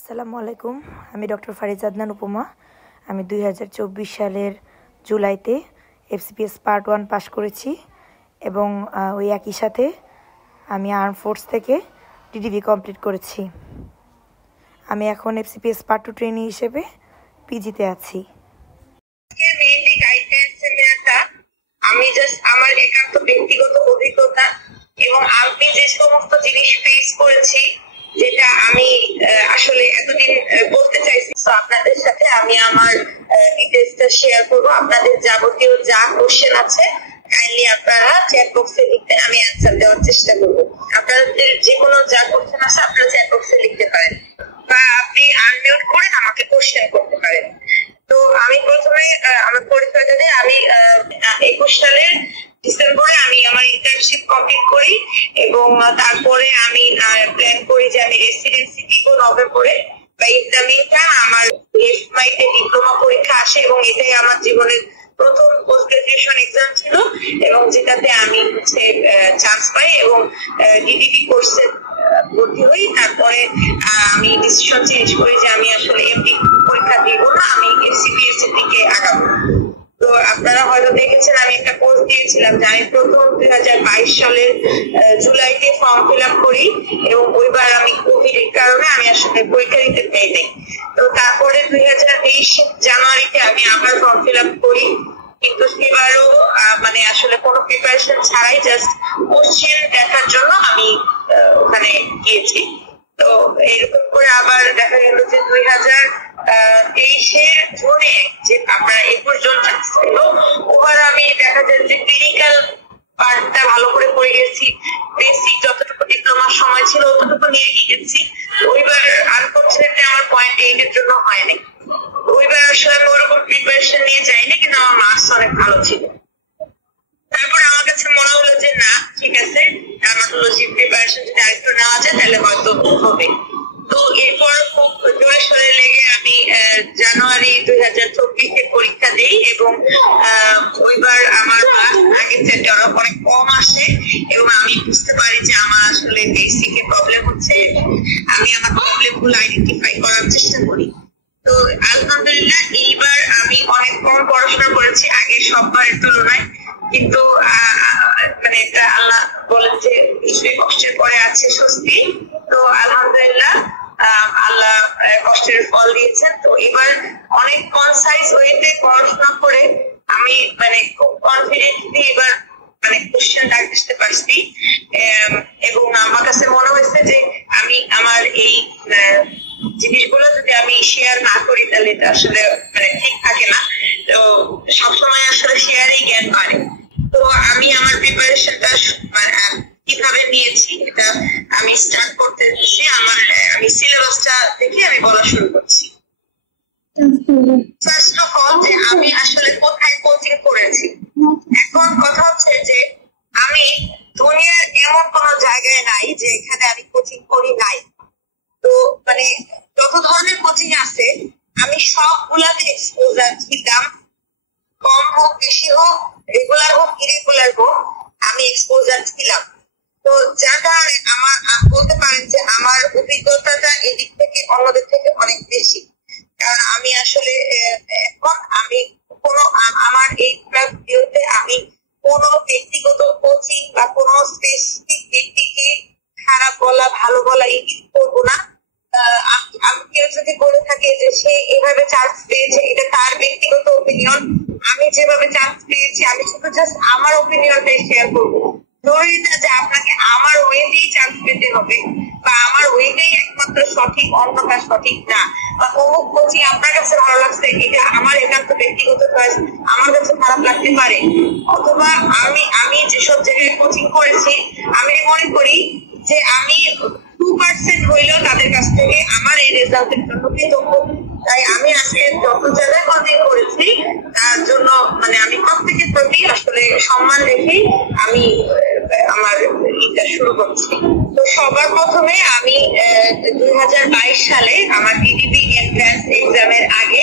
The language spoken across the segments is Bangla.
আসসালামু আলাইকুম। আমি ডক্টর ফারিজা আদনান উপমা। আমি 2024 সালের জুলাইতে এফসিপিএস পার্ট 1 পাস করেছি এবং ওই একই সাথে আমি আর্ম ফোর্স থেকে ডিডিবি কমপ্লিট করেছি। আমি এখন এফসিপিএস পার্ট 2 ট্রেনি হিসেবে পিজিতে আছি। আমি জাস্ট আমার একান্ত ব্যক্তিগত অভিজ্ঞতা এবং আমি যে সমস্ত জিনিস ফেস করেছি যেটা আমি আসলে এতদিন বলতে চাইছি, তো আপনাদের সাথে আমি আমার ডিটেইলসটা শেয়ার করব। আপনাদের যাবতীয় যা কোশ্চেন আছে কাইন্ডলি আপনারা চ্যাট বক্সে লিখতে, আমি অ্যান্সার দেওয়ার চেষ্টা করব। আপনাদের যে কোনো যা কোশ্চেন আছে আপনারা চ্যাট বক্সে লিখতে পারেন বা আপনি আনমিউট করে আমাকে কোশ্চেন করতে পারেন। তো আমি প্রথমে আমার পরিচয়টা দিয়ে, আমি 21 সালের ডিসেম্বরে আমি আমার ইন্টার্নশিপ কমপ্লিট করি এবং তারপরে আমি প্ল্যান করি যে আমি রেসিডেন্সি দিব নভেম্বরে। বা ইন্টারমিডিয়েট আমার এফমাইতে ডিপ্লোমা পরীক্ষা আসে এবং এটাই আমার জীবনের প্রথম পোস্ট গ্রাজুয়েশন এক্সাম ছিল এবং যেটাতে আমি চান্স পাই এবং ডিডিবি কোর্সে ভর্তি হই। তারপরে আমি ডিসিশন চেঞ্জ করি যে আমি আসলে এমডি পরীক্ষা দিব না, আমি এফসিপিএস এর দিকে আগাবো। তো আপনারা হয়তো দেখেছেন আমি একটা পোস্ট দিয়েছিলাম যে আমি প্রথম 2022 সালের জুলাইতে ফর্ম ফিল আপ করি এবং ওইবার আমি কোভিড এর কারণে আমি আসলে পরীক্ষা দিতে পাইনি। তো তারপরে 2023 জানুয়ারিতে আমি আবার ফর্ম ফিল আপ করি, কিন্তু সেবারও মানে আসলে কোনো প্রিপারেশন ছাড়াই জাস্ট কোশ্চেন দেখার জন্য আমি ওখানে গিয়েছি। তো এরকম করে আবার দেখা গেল যে 2023 জুনে যে আপনারা এ পর্যন্ত ছিল, ওবার আমি দেখা যায় যে ক্লিনিক্যাল পার্টটা ভালো করে পড়ে গেছি, বেসিক যতটুকু ডিপ্লোমার সময় ছিল ততটুকু নিয়ে গিয়েছি। ওইবার আনফরচুনেটলি আমার পয়েন্ট 8 এর জন্য হয়নি। ওইবার আসলে আমি ওরকম প্রিপারেশন নিয়ে যাইনি, কিন্তু আমার মার্কস অনেক ভালো ছিল। তারপর আমার কাছে মনে হলো যে না, ঠিক আছে, ডার্মাটোলজি প্রিপারেশন যদি আরেকটু নেওয়া যায় তাহলে হয়তো হবে। তো এরপর খুব জোরে সোরে লেগে আমি জানুয়ারি 2024 পরীক্ষা দিই এবং ওইবার আমার মার্কস আগের চেয়ে অনেক কম আসে এবং আমি বুঝতে পারি যে আমার আসলে বেসিক এর প্রবলেম হচ্ছে। আমি আমার প্রবলেম গুলো আইডেন্টিফাই করার চেষ্টা করি। তো আলহামদুলিল্লাহ এইবার আমি অনেক কম পড়াশোনা করেছি আগের সববারের তুলনায়, কিন্তু মানে এটা আল্লাহ বলেন যে কষ্টের পরে আছে স্বস্তি। তো আলহামদুলিল্লাহ আল্লাহ কষ্টের ফল দিয়েছেন। তো এবার অনেক কনসাইজ ওয়েতে পড়াশোনা করে আমি মানে খুব কনফিডেন্টলি এবার মানে কোশ্চেন আসতে পারছি এবং আমার কাছে মনে হয়েছে যে আমি আমার এই জিনিসগুলো যদি আমি শেয়ার না করি তাহলে এটা আসলে মানে ঠিক থাকে না। তো সবসময় আসলে শেয়ারই জ্ঞান বাড়ে। তো আমি আমার প্রিপারেশনটা কিভাবে নিয়েছি এটা আমি স্টার্ট করতেছি। আমি সিলেবাসটা দেখে আমি বলা শুরু করছি। ফার্স্ট অফ অল যে আমি আসলে কোথায় কোচিং করেছি। এখন কথা হচ্ছে যে আমি দুনিয়ার এমন কোন জায়গায় নাই যে এখানে আমি কোচিং করি নাই। তো মানে যত ধরনের কোচিং আছে আমি সবগুলাতে এক্সপোজার ছিলাম, কম হোক বেশি হোক, রেগুলার হোক ইরেগুলার হোক, আমি এক্সপোজার ছিলাম। তো যার কারণে আমার বলতে পারেন যে আমার অভিজ্ঞতাটা এদিক থেকে অন্যদের থেকে অনেক বেশি। কারণ আমি আসলে এখন আমি কোনো আমার এই ভিডিওতে আমি কোনো ব্যক্তিগত কোচিং বা কোনো স্পেসিফিক ব্যক্তিকে খারাপ বলা ভালো বলা ইঙ্গিত করবো না। আমি কেউ যদি বলে থাকে যে সে এভাবে চান্স পেয়েছে, এটা তার ব্যক্তিগত ওপিনিয়ন। আমি যেভাবে চান্স পেয়েছি আমি শুধু জাস্ট আমার ওপিনিয়নটাই শেয়ার করবো। ধরি না যে আপনাকে আমার ওয়েতেই চান্স পেতে হবে বা আমার ওয়েটাই একমাত্র সঠিক, অন্যটা সঠিক না, বা অমুক কোচিং আপনার কাছে ভালো লাগছে, এটা আমার একান্ত ব্যক্তিগত চয়েস, আমার কাছে খারাপ লাগতে পারে। অথবা আমি যেসব জায়গায় কোচিং করেছি আমি মনে করি যে আমি 2% হইলেও তাদের কাছ থেকে আমার এই রেজাল্টের জন্য কৃতজ্ঞ। তাই আমি আজকে যত জায়গায় কোচিং করেছি তার জন্য মানে আমি প্রত্যেকের প্রতি আসলে সম্মান রেখেই আমি আমার এটা শুরু করছি। তো সবার প্রথমে আমি 2022 সালে আমার ডিডিবি এন্ট্রান্স এক্সামের আগে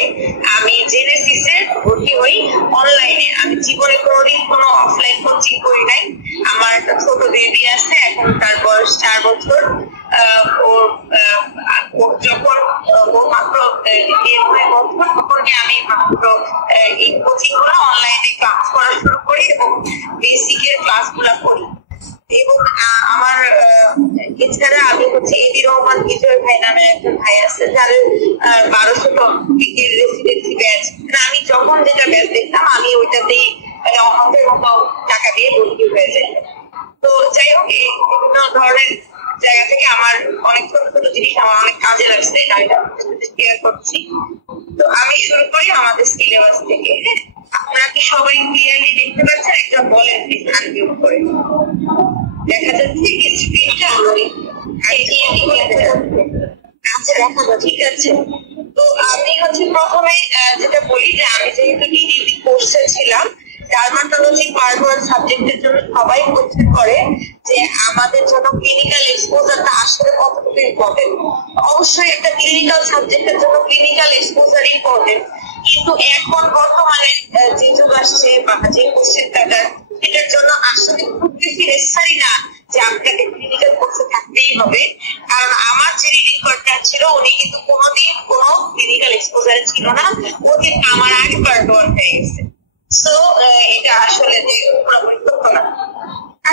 আমি জেনেসিসে ভর্তি হই অনলাইনে। আমি জীবনে কোনোদিন কোনো অফলাইন কোচিং করি নাই। আমার একটা ছোট বেবি আছে, এখন তার বয়স 4 বছর। যখন মাত্র আমি মাত্র এই কোচিং গুলো অনলাইনে ক্লাস করা শুরু করি এবং বেসিকের ক্লাস গুলা করি। এবং আমার এছাড়া আমি হচ্ছে এবি রহমান বিজয় ভাই নামে একজন ভাই আছে, যার 1200 টপিকের রেসিডেন্সি ব্যাচ। আমি যখন যেটা ব্যাচ দেখতাম আমি ওইটাতেই অনেকের মতো টাকা দিয়ে ভর্তি হয়ে যায়। তো যাই হোক, বিভিন্ন ধরনের জায়গা থেকে আমার অনেক ছোট ছোট জিনিস আমার অনেক কাজে লাগছে, আমি শেয়ার করছি। তো আমি শুরু করি আমাদের সিলেবাস থেকে। আপনারা কি সবাই ক্লিয়ারলি দেখতে পাচ্ছেন? একজন বলেন আনমিউট করে। দেখা যাচ্ছে কি স্ক্রিনটা? আচ্ছা, দেখা যাচ্ছে, ঠিক আছে। তো আমি হচ্ছে প্রথমে যেটা বলি যে আমি যেহেতু ডিডিপি কোর্সে ছিলাম, ডার্মাটোলজি পার্ট 1 সাবজেক্টের জন্য সবাই কোশ্চেন করে যে আমাদের জন্য ক্লিনিক্যাল এক্সপোজারটা আসলে কতটুকু ইম্পর্টেন্ট। অবশ্যই একটা ক্লিনিক্যাল সাবজেক্টের জন্য ক্লিনিক্যাল এক্সপোজার ইম্পর্টেন্ট, কিন্তু এখন বর্তমানে যে যুগ আসছে বা যে কোশ্চেন প্যাটার্ন, এটার জন্য আসলে খুব বেশি নেসেসারি না যে আপনাকে ক্লিনিক্যাল কোর্সে থাকতেই হবে। কারণ আমার যে রিডিং পার্টনার ছিল উনি কিন্তু কোনোদিন কোনো ক্লিনিক্যাল এক্সপোজারে ছিল না, ও কিন্তু আমার আগে পার্ট 1 হয়ে গেছে। সো এটা আসলে যে পুরোপুরি তথ্য না।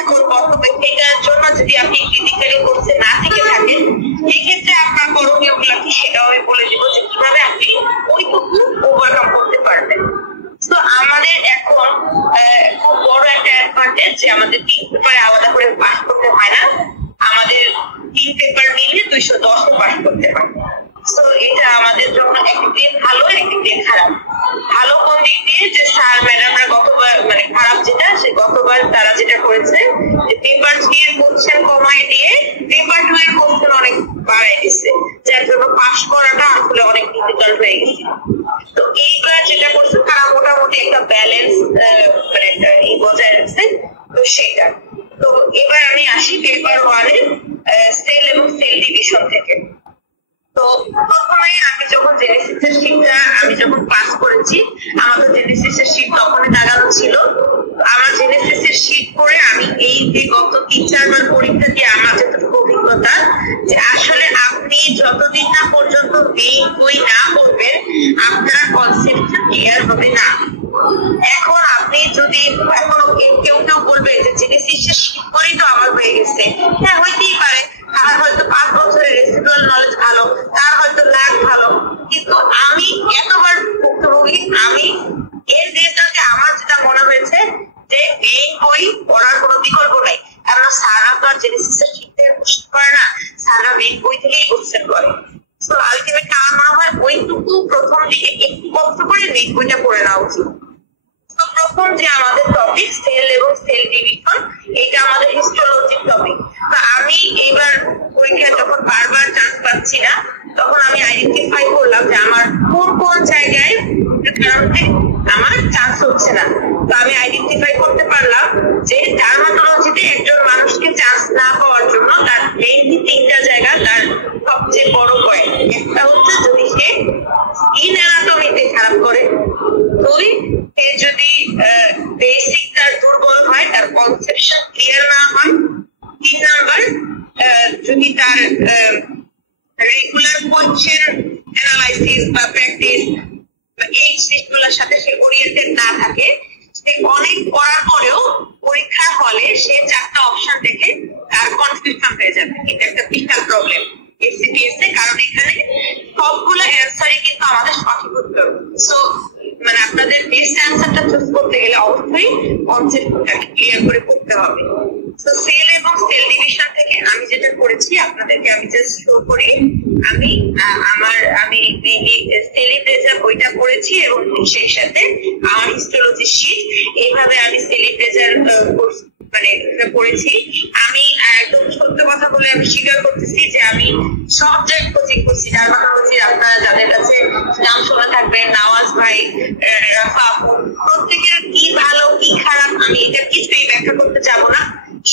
এখন বর্তমানে এটার জন্য যদি আপনি ক্লিনিক্যালি কোর্সে না থেকে থাকেন, সেক্ষেত্রে আপনার করণীয় গুলা কি সেটাও আমি বলে দিব যে কিভাবে আপনি ওইটুকু ওভারকাম করতে পারবেন। তো আমাদের এখন খুব বড় একটা অ্যাডভান্টেজ যে আমাদের 3 পেপারে আলাদা করে পাস করতে হয় না, আমাদের 3 পেপার মিলে 210 পাস করতে হয়। তো এটা আমাদের জন্য একদিক দিয়ে ভালো, একদিক দিয়ে খারাপ। ভালো কোন দিক দিয়ে যে স্যার ম্যাডামরা গতবার মানে খারাপ যেটা, সে গতবার তারা যেটা করেছে যে পেপার 3 এর কোশ্চেন কমায় দিয়ে পেপার 2 এর কোশ্চেন অনেক বাড়াই দিচ্ছে, যার জন্য পাস করাটা আসলে অনেক ডিফিকাল্ট হয়ে গেছে। তো এইবার যেটা করছে তারা মোটামুটি একটা ব্যালেন্স মানে বজায় রাখছে। তো সেটা তো এবার আমি আসি পেপার 1 এর সেল এবং সেল ডিভিশন থেকে। তো প্রথমে আমি যখন জেনেসিসের শীটটা আমি যখন পাস করেছি, আমাদের জেনেসিসের শীট তখনই লাগানো ছিল। আমার জেনেসিসের শীট করে আমি এই যে গত 3-4 বার পরীক্ষা দিয়ে আমার যতটুকু অভিজ্ঞতা, যে আসলে আপনি যতদিন না পর্যন্ত মেইন বই না পড়বেন আপনার কনসেপ্টটা ক্লিয়ার হবে না। এখন আপনি যদি এখনো কেউ বলবে যে জেনেসিসের শীট করেই তো আমার হয়ে গেছে, হ্যাঁ হইতেই পারে, তার হয়তো 5 বছরের রেসিডুয়াল নলেজ ভালো, তার হয়তো ল্যাগ ভালো, কিন্তু আমি এতবার ভুক্তভোগী, আমি এর রেজাল্টে আমার যেটা মনে হয়েছে যে মেইন বই পড়ার কোনো বিকল্প নাই। কারণ স্যাররা তো আর জেনেসিসের শিখতে কোশ্চেন করে না, স্যাররা মেইন বই থেকেই কোশ্চেন করে। তো আলটিমেট আমার মনে হয় ওইটুকু প্রথম দিকে একটু কষ্ট করে মেইন বইটা পড়ে নেওয়া উচিত। তো প্রথম যে আমাদের টপিক সেল এবং সেল ডিভিশন, এটা আমাদের হিস্টোলজির টপিক। তো আমি এইবার পরীক্ষা যখন বারবার চান্স পাচ্ছি না, তখন আমি আইডেন্টিফাই করলাম যে আমার কোন জায়গায় কারণে আমার চান্স হচ্ছে না। তো আমি আইডেন্টিফাই করতে পারলাম যে ডার্মাটোলজিতে একজন মানুষকে চান্স না পাওয়ার জন্য তার মেইনলি 3টা জায়গা তার সবচেয়ে বড় পয়েন্ট। একটা হচ্ছে যদি সে স্কিন অ্যানাটমিতে খারাপ করে, 2 সে যদি বেসিক তার দুর্বল হয়, তার কনসেপশন ক্লিয়ার না হয়, 3 নাম্বার যদি তার রেগুলার কোশ্চেন অ্যানালাইসিস বা প্র্যাকটিস এই জিনিসগুলোর সাথে সে ওরিয়েন্টেড না থাকে, সে অনেক পড়ার পরেও পরীক্ষার হলে সে 4টা অপশন দেখে তার কনফিউশন হয়ে যাবে। এটা একটা বিশাল প্রবলেম এফসিপিএস এ, কারণ এখানে সবগুলো অ্যান্সারই কিন্তু আমাদের সঠিক উত্তর। সো মানে আপনাদের বেস্ট অ্যান্সারটা চুজ করতে গেলে অবশ্যই কনসেপ্টটাকে ক্লিয়ার করে করতে হবে। তো সেল এবং সেল ডিভিশন থেকে আমি যেটা করেছি আপনাদেরকে আমি জাস্ট শো করি। আমি মেইনলি সেলিব্রেজার বইটা পড়েছি এবং সেই সাথে আমার হিস্টোলজি শীট, এইভাবে আমি সেলিব্রেজার কোর্স মানে পড়েছি। আমি একদম সত্য কথা বলে আমি স্বীকার করতেছি যে আমি সব জায়গায় কোচিং করছি। ডার্মাটোলজি আপনারা যাদের কাছে নাম শোনা থাকবে, নওয়াজ ভাই, রাফা, প্রত্যেকের কি ভালো কি খারাপ আমি এটা কিছুই ব্যাখ্যা করতে যাবো না।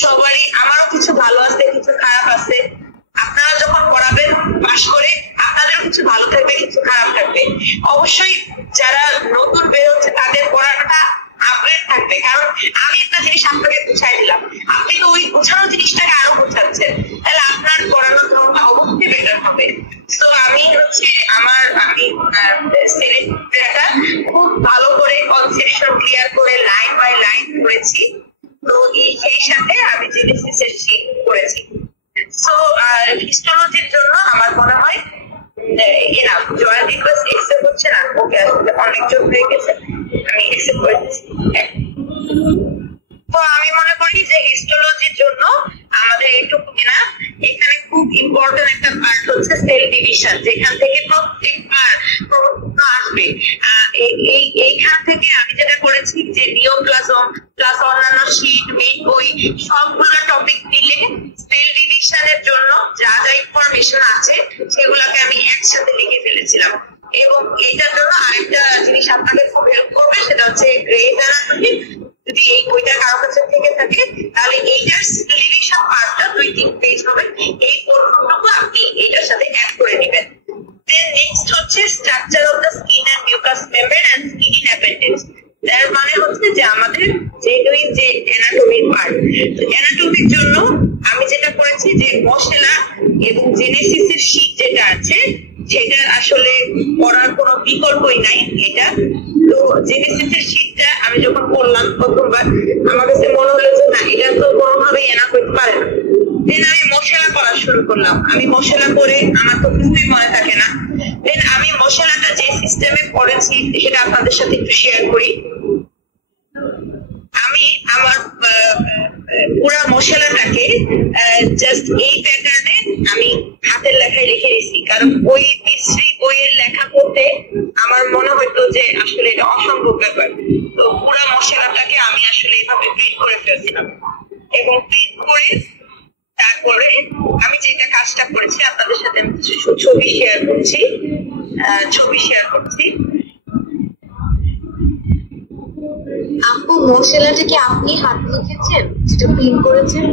সবারই আমারও কিছু ভালো আছে, কিছু খারাপ আছে। আপনারা যখন পড়াবেন পাশ করে আপনাদেরও কিছু ভালো থাকবে, কিছু খারাপ থাকবে। অবশ্যই যারা নতুন বের হচ্ছে তাদের পড়াটা আপগ্রেড থাকবে, কারণ আমি একটা জিনিস আপনাকে বুঝাই দিলাম, আপনি তো ওই বোঝানো জিনিসটাকে আরো বোঝাচ্ছেন, তাহলে আপনার পড়ানোর ধরনটা অবশ্যই বেটার হবে। তো আমি সিরিজটা খুব ভালো করে কনসেপশন ক্লিয়ার করে লাইন বাই লাইন করেছি। তো সেই সাথে আমি জেনেসিসের শীট করেছি। সো হিস্টোলজির জন্য আমার মনে হয় এনাফ। জয়েন্ট রিকোয়েস্ট একসেপ্ট হচ্ছে না, ওকে আসলে অনেক যোগ হয়ে গেছে, আমি একসেপ্ট করে দিচ্ছি। তো আমি মনে করি যে হিস্টোলজির জন্য আমাদের এইটুকু কিনা। এখানে খুব ইম্পর্টেন্ট একটা পার্ট হচ্ছে সেল ডিভিশন, যেখান থেকে প্রত্যেকবার প্রশ্ন আসবে। এইখান থেকে আমি যেটা করেছি যে নিওপ্লাজম প্লাস অন্যান্য শীট মেইন বই সবগুলো টপিক মিলে সেল ডিভিশনের জন্য যা যা ইনফরমেশন আছে সেগুলোকে আমি একসাথে লিখে ফেলেছিলাম। এবং এইটার জন্য আরেকটা জিনিস আপনাদের খুব হেল্প করবে, সেটা হচ্ছে গ্রেজ অ্যানাটমি। যদি এই বইটা কারো কাছে থেকে থাকে তাহলে এইটার ডিভিশন পার্টটা 2-3 পেজ হবে, এই পোর্শনটুকু আপনি এইটার সাথে অ্যাড করে দিবেন। দেন নেক্সট হচ্ছে structure of the skin and mucous membrane and skin in appendix. তার মানে হচ্ছে যে আমাদের যে অ্যানাটমির পার্ট, তো অ্যানাটমির জন্য আমি যেটা করেছি যে মশলা এবং জেনেসিসের শীট যেটা আছে সেটার আসলে পড়ার কোনো বিকল্পই নাই এটা। তো জেনেসিসের শীটটা আমি যখন পড়লাম প্রথমবার আমার কাছে মনে হলো যে না, এটা তো কোনোভাবেই এনাফ হইতে পারে না। দেন আমি মশলা পড়া শুরু করলাম। আমি মশলা পড়ে আমার তো কিছুই মনে থাকে না। দেন আমি মশলাটা যে সিস্টেমে পড়েছি সেটা আপনাদের সাথে একটু শেয়ার করি। আমি আমার পুরা মশলাটাকে জাস্ট এই প্যাটার্নে আমি হাতের লেখায় লিখে দিয়েছি, কারণ ওই বিশ্রী বইয়ের লেখা করতে আমার মনে হইতো যে আসলে এটা অসম্ভব ব্যাপার। তো পুরা মশলাটাকে আমি আসলে এইভাবে প্রিন্ট করে ফেলছিলাম এবং প্রিন্ট করে তারপরে আমি যেটা কাজটা করেছি আপনাদের সাথে আমি কিছু ছবি শেয়ার করছি। আপু মশলাটা কি আপনি হাত লিখেছেন যেটা প্রিন্ট করেছেন?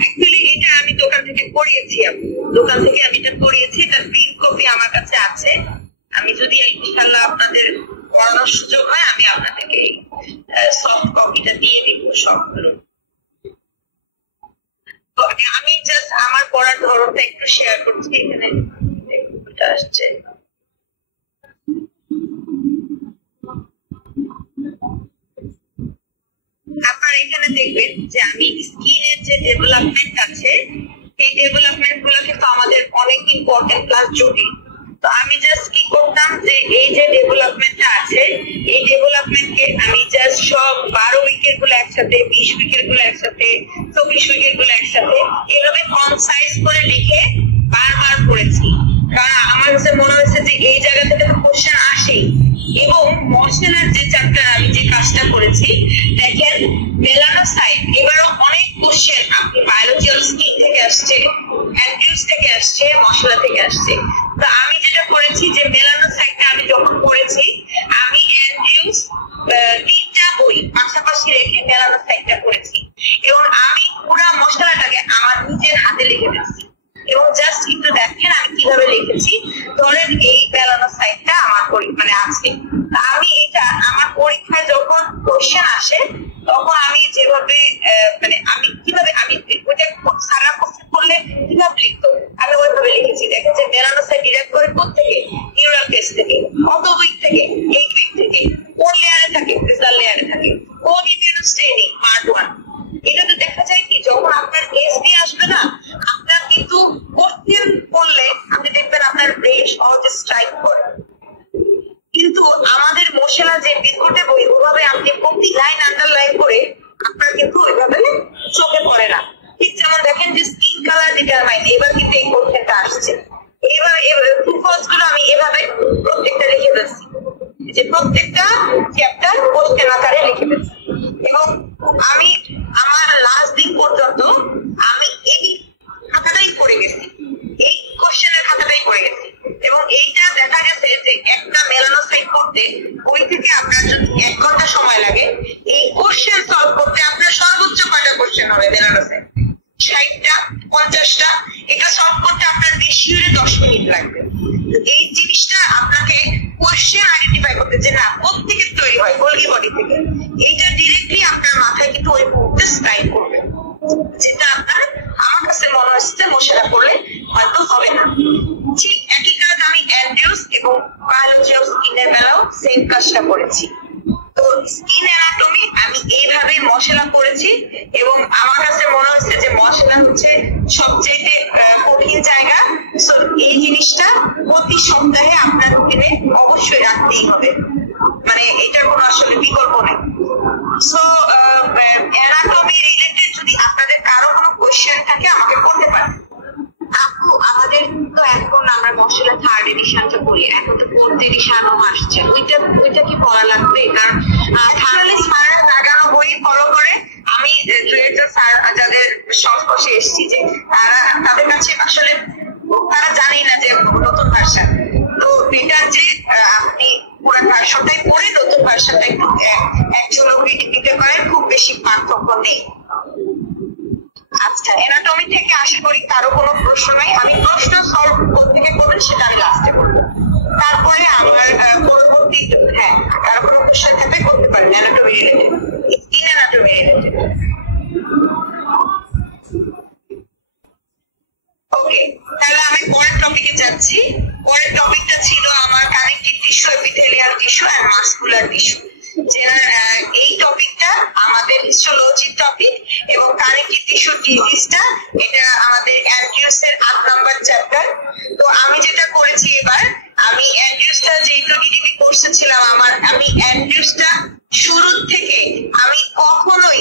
অ্যাকচুয়ালি এটা আমি দোকান থেকে করিয়েছি, দোকান থেকে আমি এটা করিয়েছি, তার প্রিন্ট কপি আমার কাছে আছে। আমি যদি ইনশাআল্লাহ আপনাদের পড়ানোর সুযোগ হয় আমি আপনাদেরকে সফট কপিটা দিয়ে দিব সবগুলো। তো আমি জাস্ট আমার পড়ার ধরনটা একটু শেয়ার করছি। এখানে আসছে, আপনারা এখানে দেখবেন যে আমি স্কিনের যে ডেভেলপমেন্ট আছে এই ডেভেলপমেন্ট গুলো কিন্তু আমাদের অনেক ইম্পর্টেন্ট প্লাস জরুরি। তো আমি জাস্ট কি করতাম যে এই যে ডেভেলপমেন্টটা আছে এই ডেভেলপমেন্টকে আমি জাস্ট সব 12 উইকের গুলো একসাথে, 20 উইকের গুলো একসাথে, 24 উইকের গুলো একসাথে এভাবে কনসাইজ করে লিখে বারবার পড়েছি। কারণ আমার কাছে মনে হয়েছে যে এই জায়গা থেকে তো কোশ্চেন আসেই। এবং মশলার যে চ্যাপ্টার আমি যে কাজটা করেছি দেখেন মেলানোসাইট, এবারও অনেক কোশ্চেন আপনি বায়োলজি অফ স্কিন থেকে আসছে, অ্যান্টিউস থেকে আসছে, মশলা থেকে আসছে। তো আমি যেটা করেছি যে মেলানোসাইটটা আমি যখন করেছি আমি অ্যান্টিউস 3টা বই পাশাপাশি রেখে মেলানোসাইটটা করেছি এবং আমি পুরো মশলাটাকে আমার নিজের হাতে লিখে দিয়েছি। এবং জাস্ট একটু দেখেন আমি কিভাবে লিখেছি। ধরেন এই মেলানোসাইটটা আমার মানে আছে, আমি এটা আমার পরীক্ষায় যখন কোশ্চেন আসে তখন আমি যেভাবে মানে আমি কিভাবে আমি ওইটা সারা কোশ্চেন করলে কিভাবে লিখতো আমি ওইভাবে লিখেছি। দেখেন যে মেলানোসাইট ডিরেক্ট করে কোত্থেকে, নিউরাল কেস থেকে, কত উইক থেকে, 8 উইক থেকে, কোন লেয়ারে থাকে, বেসাল লেয়ারে থাকে, কোন ইমিউনোস্টেনিং পার্ট 1। এটাতে দেখা যায় কি যখন আপনার কেস নিয়ে আসবে না আপনার কিন্তু কোশ্চেন করলে আপনি দেখবেন আপনার ব্রেন সহজে স্ট্রাইক করে। কিন্তু আমাদের মশলা যে বিস্কুটে বই ওভাবে আপনি প্রতি লাইন আন্ডারলাইন করে আপনার কিন্তু ওইভাবে চোখে পড়ে না। ঠিক যেমন দেখেন যে স্কিন কালার ডিটারমাইন, এবার কিন্তু এই কোশ্চেনটা আসছে। এবার প্রুফস গুলো আমি এভাবে প্রত্যেকটা লিখে ফেলছি, যে প্রত্যেকটা চ্যাপ্টার কোশ্চেন আকারে লিখে ফেলছি। এবং আমি আমার লাস্ট দিন পর্যন্ত আমি এই খাতাটাই করে গেছি, এই কোশ্চেনের খাতাটাই করে গেছি। এবং এইটা দেখা গেছে যে একটা মেলানোসাইট করতে বই থেকে আপনার যদি 1 ঘন্টা সময় লাগে, এই কোশ্চেন সলভ করতে আপনার সর্বোচ্চ কয়টা কোশ্চেন হবে মেলানোসাইট? 60টা, 50টা। এটা সলভ করতে আপনার বেশি হলে 10 মিনিট লাগবে। এই জিনিসটা আপনাকে কোশ্চেন আইডেন্টিফাই করতে, যে না প্রত্যেকের তৈরি হয় গোলগি বডি থেকে, এইটা ডিরেক্টলি আপনার মাথায় কিন্তু ওই মুহূর্তে স্ট্রাইক করবে, যেটা আপনার আমার কাছে মনে হচ্ছে মশলা করলে হয়তো হবে না। ঠিক একই কাজ আমি অ্যান্টিউস এবং বায়োলজি অফ কাজটা করেছি। তো স্কিন অ্যানাটমি আমি এইভাবে মশলা করেছি এবং আমার কাছে মনে হচ্ছে যে মশলা হচ্ছে সবচেয়ে কঠিন জায়গা। সো এই জিনিসটা প্রতি সপ্তাহে আপনার রুটিনে অবশ্যই রাখতেই হবে, মানে এটার কোনো আসলে বিকল্প নেই। সো অ্যানাটমি রিলেটেড যদি আপনাদের কারো কোনো কোয়েশ্চেন থাকে আমাকে করতে পারেন। আপু আমাদের তো এখন আমরা মশলা 3rd এডিশনটা বলি, এখন তো 4th এডিশনও আসছে, ওইটা কি পড়া লাগবে? কারণ থার্ড স্যার লাগানো বই ফলো করে আমি স্যার যাদের সংস্পর্শে এসেছি যে তাদের কাছে আসলে তারা জানেই না যে নতুন ভাষা, তো এটা যে আপনি পুরো ভাষাটাই পড়ে নতুন ভাষাটা একটু এক ঝলক দিতে পারেন, খুব বেশি পার্থক্য নেই। আচ্ছা, অ্যানাটমি থেকে আশা করি কারো কোনো প্রশ্ন নাই। আমি প্রশ্ন সলভ থেকে করবেন সেটা আমি লাস্টে করবো, তারপরে আমার পরবর্তী কারো কোনো কোশ্চেন থাকলে করতে পারেন anatomy related, skin anatomy related. Okay, তাহলে আমি পরের টপিকে যাচ্ছি। পরের টপিকটা ছিল আমার connective tissue, epithelial tissue and muscular tissue. এই টপিকটা আমাদের হিস্টোলজির টপিক এবং কানেক্টিভ টিস্যু ডিজিজটা এটা আমাদের অ্যান্ড্রিউসের 8 নাম্বার চ্যাপ্টার। তো আমি যেটা করেছি এবার, আমি অ্যান্ড্রিউসটা যেহেতু ডিডিপি কোর্সে ছিলাম, আমি অ্যান্ড্রিউসটা শুরু থেকে আমি কখনোই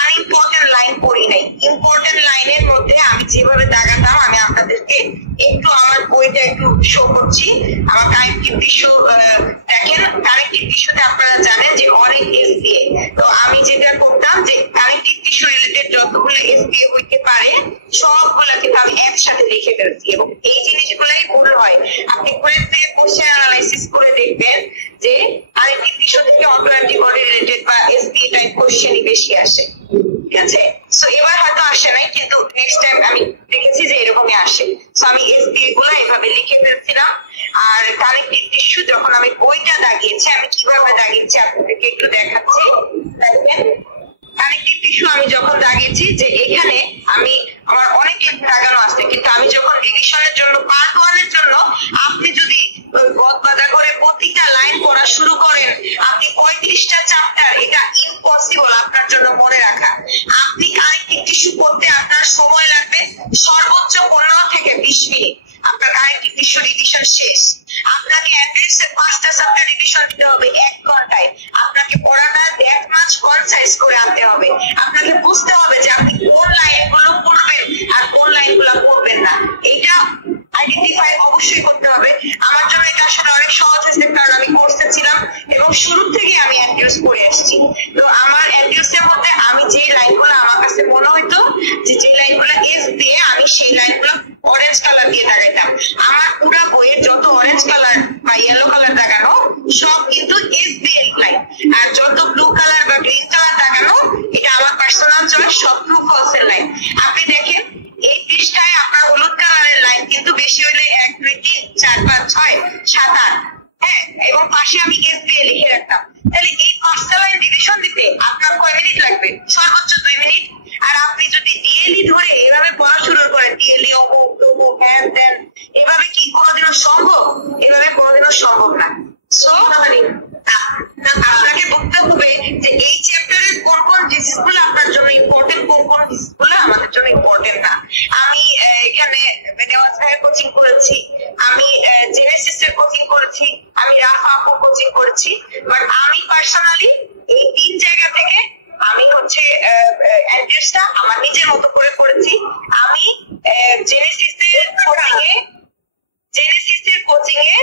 আনইম্পর্টেন্ট লাইন পড়ি নাই। ইম্পর্টেন্ট লাইনের মধ্যে আমি যেভাবে দাগাতাম, আমি আপনাদেরকে একটু আমার বইটা একটু শো করছি। আমার কানেক্টিভ টিস্যু দেখেন, কানেক্টিভ টিস্যুতে আপনারা জানেন যে অনেক এসবিএ। তো আমি যেটা করতাম যে কানেক্টিভ টিস্যু রিলেটেড যতগুলো এসবিএ হইতে পারে সবগুলো কিন্তু আমি একসাথে লিখে ফেলছি, এবং এই জিনিসগুলাই ভুল হয়। আপনি কোশ্চেন অ্যানালাইসিস করে দেখবেন যে কানেক্টিভ টিস্যু থেকে অটো অ্যান্টিবডি রিলেটেড বা এসবিএ টাইপ কোশ্চেনই বেশি আসে, ঠিক আছে? সো এবার হয়তো আসে নাই, কিন্তু নেক্সট টাইম আমি দেখেছি যে এরকমই আসে। সো আমি এসবিএ গুলো এভাবে লিখে ফেলছিলাম। আর কানেক্টিভ টিস্যু যখন আমি বইটা দাগিয়েছি, আমি কিভাবে দাগিয়েছি আপনাদেরকে একটু দেখাচ্ছি। কানেক্টিভ টিস্যু আমি যখন দাগিয়েছি যে এখানে আমার অনেক দাগানো আছে, কিন্তু আমি যখন রিভিশনের জন্য পার্ট 1 এর জন্য আপনি যদি গদবাদা করে প্রতিটা লাইন পড়া শুরু করেন, আপনি 35টা চ্যাপ্টার, এটা ইম্পসিবল আপনার জন্য মনে রাখা। আপনি কানেক্টিভ টিস্যু পড়তে আপনার সময় লাগবে সর্বোচ্চ 15 থেকে 20 মিনিট। আপনার কানেক্টিভ টিস্যু রিভিশন শেষ। আপনাকে অ্যাটলিস্ট 5টা চ্যাপ্টার রিভিশন দিতে হবে 1 ঘন্টায়। আপনাকে পড়াটা দ্যাট মাচ কনসাইজ করে আনতে হবে। আপনাকে বুঝতে হবে যে আপনি কোন লাইনগুলো পড়বেন আর কোন লাইনগুলো পড়বেন না, এইটা আইডেন্টিফাই অবশ্যই করতে হবে। আমার জন্য এটা আসলে অনেক সহজ হয়েছে, কারণ আমি কোর্সে ছিলাম এবং শুরু থেকে আমি অ্যান্ড্রিউস পড়ে আসছি। তো আমার অ্যান্ড্রিউসের মধ্যে আমি যে লাইনগুলো আমার কাছে মনে হইতো যে লাইনগুলো এস দিয়ে, আমি সেই লাইনগুলো অরেঞ্জ কালার দিয়ে দাগাইতাম। আমার পুরো বইয়ের যত অরেঞ্জ কালার বা ইয়েলো কালার দাগানো সব কিন্তু এসবিএল লাইন, আর যত ব্লু কালার বা গ্রিন কালার দাগানো এটা আমার পার্সোনাল চয়েস, সব ট্রু ফলস এর লাইন। আপনি দেখেন এই পৃষ্ঠায় আপনার হলুদ কালারের লাইন কিন্তু বেশি হলে 1 2 3 4 5 6 7 8, হ্যাঁ, এবং পাশে আমি এসবিএল লিখে রাখতাম। তাহলে এই 5টা লাইন ডিভিশন দিতে আপনার কয় মিনিট লাগবে? সর্বোচ্চ 2 মিনিট। আর আপনি যদি ডিএলই ধরে এভাবে পড়া শুরু করেন, ডিএলই হ্যান ত্যান, এভাবে কি কোনোদিনও সম্ভব? এভাবে কোনোদিনও সম্ভব না। সো আপনাকে বলতে হবে যে এই চ্যাপ্টারের কোন কোন ডিজিজগুলো আপনার জন্য ইম্পর্টেন্ট, কোন কোন ডিজিজগুলো আমাদের জন্য ইম্পর্টেন্ট না। আমি এখানে নেওয়াজ ভাইয়ের কোচিং করেছি, আমি জেনেসিসের কোচিং করেছি, আমি রাফা আপুর কোচিং করেছি, বাট আমি পার্সোনালি এই 3 জায়গা থেকে আমি হচ্ছে অ্যাড্রেসটা আমার নিজের মতো করে করেছি। আমি জেনেসিসের কোচিং এ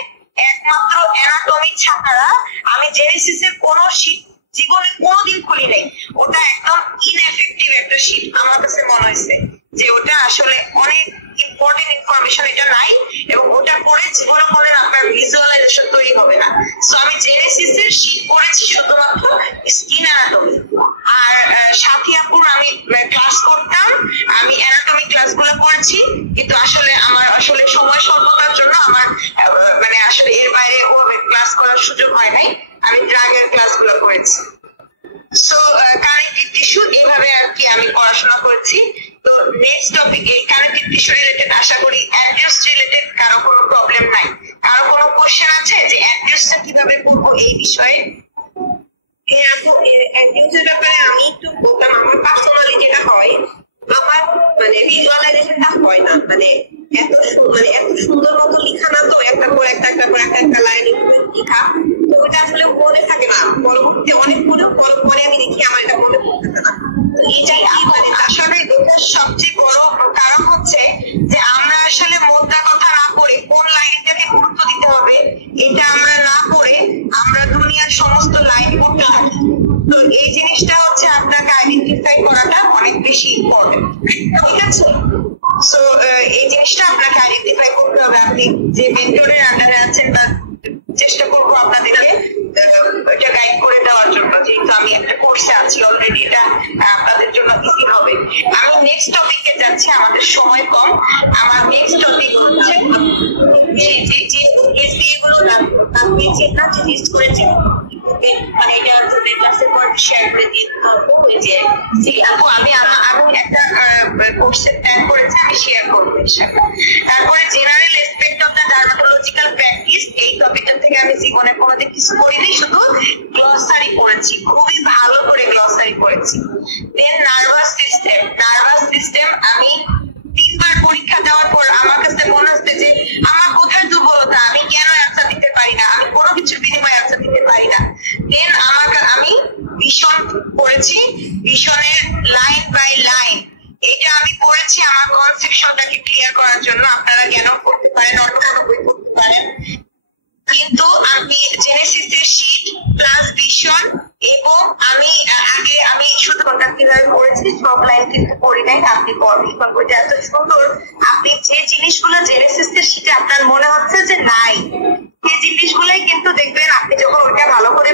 একমাত্র অ্যানাটমি ছাড়া আমি জেনেসিসের কোন শীট জীবনে কোনোদিন খুলি নাই। ওটা একদম ইনএফেক্টিভ একটা শীট আমার কাছে মনে হয়েছে, যে ওটা আসলে অনেক ইম্পর্টেন্ট ইনফরমেশন এটা নাই, এবং ওটা পড়ে জীবনে কোনোদিন আপনার ভিজুয়ালাইজেশন তৈরি হবে না। সো আমি জেনেসিসের শীট পড়েছি শুধুমাত্র স্কিন অ্যানাটমি। আর সাথী আপুর আমি ক্লাস করতাম, আমি অ্যানাটমি ক্লাসগুলো করেছি, কিন্তু আসলে আমার আসলে সময় স্বল্পতার জন্য আমার মানে আসলে এর বাইরে ওভাবে ক্লাস করার সুযোগ হয় নাই। আমি ড্রাগের ক্লাসগুলো করেছি। সো কানেক্টিভ টিস্যু এইভাবে আর কি আমি পড়াশোনা করেছি। তো নেক্সট টপিক এই কানেক্টিভ টিস্যু রিলেটেড, আশা করি অ্যাড্রেস রিলেটেড কারো কোনো প্রবলেম নাই। কারো কোনো কোশ্চেন আছে যে অ্যাড্রেসটা কিভাবে পড়বো এই বিষয়ে? বিষয়ে। নিউজের ব্যাপারে আমি একটু বলতাম, আমার পার্সোনালি যেটা হয়, আমার মানে ভিজুয়ালাইজেশনটা হয় না, মানে এত সুন্দর মতো লিখা না, তো একটা পর একটা লাইন লিখা, তো ওটা আসলে মনে থাকে না। পরবর্তীতে অনেক পরে আমি দেখি আমার এটা মনে পড়তেছে না। এটাই মানে আসলে এটার সবচেয়ে বড় কারণ হচ্ছে যে আমরা আসলে মোদ্দা কথা না পড়ে কোন লাইনটাকে গুরুত্ব দিতে হবে এটা আমরা না পড়ে আমরা দুনিয়ার সমস্ত লাইন পড়তে থাকি। তো এই জিনিসটা হচ্ছে আপনাকে আইডেন্টিফাই করাটা অনেক বেশি ইম্পর্টেন্ট, ঠিক আছে? সো এই জিনিসটা আপনাকে আইডেন্টিফাই করতে হবে। আপনি যে মেন্টরের আন্ডারে আছেন, বা চেষ্টা করবো আপনাদেরকে এটা গাইড করে দেওয়ার জন্য, যেহেতু আমি একটা কোর্সে আছি অলরেডি, এটা আপনাদের জন্য ইজি হবে। আমি নেক্সট টপিকে যাচ্ছি, আমাদের সময় কম। আমার নেক্সট টপিক হচ্ছে এগুলো আপনি যেটা লিস্ট করেছেন, মানে এটা শেয়ার করে দিয়ে আমি একটা কোর্সের প্ল্যান করেছি, আমি শেয়ার করবো। তারপরে general aspect of the dermatological practice, এই টপিকটা থেকে আমি জীবনে কোনোদিন কিছু করিনি, শুধু গ্লসারি করেছি, খুবই ভালো করে গ্লসারি করেছি। দেন নার্ভাস সিস্টেম আমি 3 বার পরীক্ষা দেওয়ার পর আমার কাছে মনে হচ্ছে যে আমার কোথায় দুর্বলতা, আমি কেন অ্যান্সার দিতে পারি না, আমি কোনো কিছুর বিনিময়ে অ্যান্সার দিতে পারি না। দেন আমি ভীষণ পড়েছি, ভীষণের লাইন বাই লাইন, এটা আমি পড়েছি আমার কনসেপশনটাকে ক্লিয়ার করার জন্য। আপনারা জ্ঞান করতে পারেন, অন্য কোনো বই পড়তে পারেন, কিন্তু আমি জেনেসিসের শীট প্লাস ভীষণ, এবং আমি শুধু কিভাবে পড়েছি সব লাইন কিন্তু পড়ি নাই। আপনি ভীষণ বইটা এত সুন্দর, আপনি যে জিনিসগুলো জেনেসিসের শীটে আপনার মনে হচ্ছে যে নাই, সেই জিনিসগুলাই কিন্তু দেখবেন আপনি যখন ওইটা ভালো করে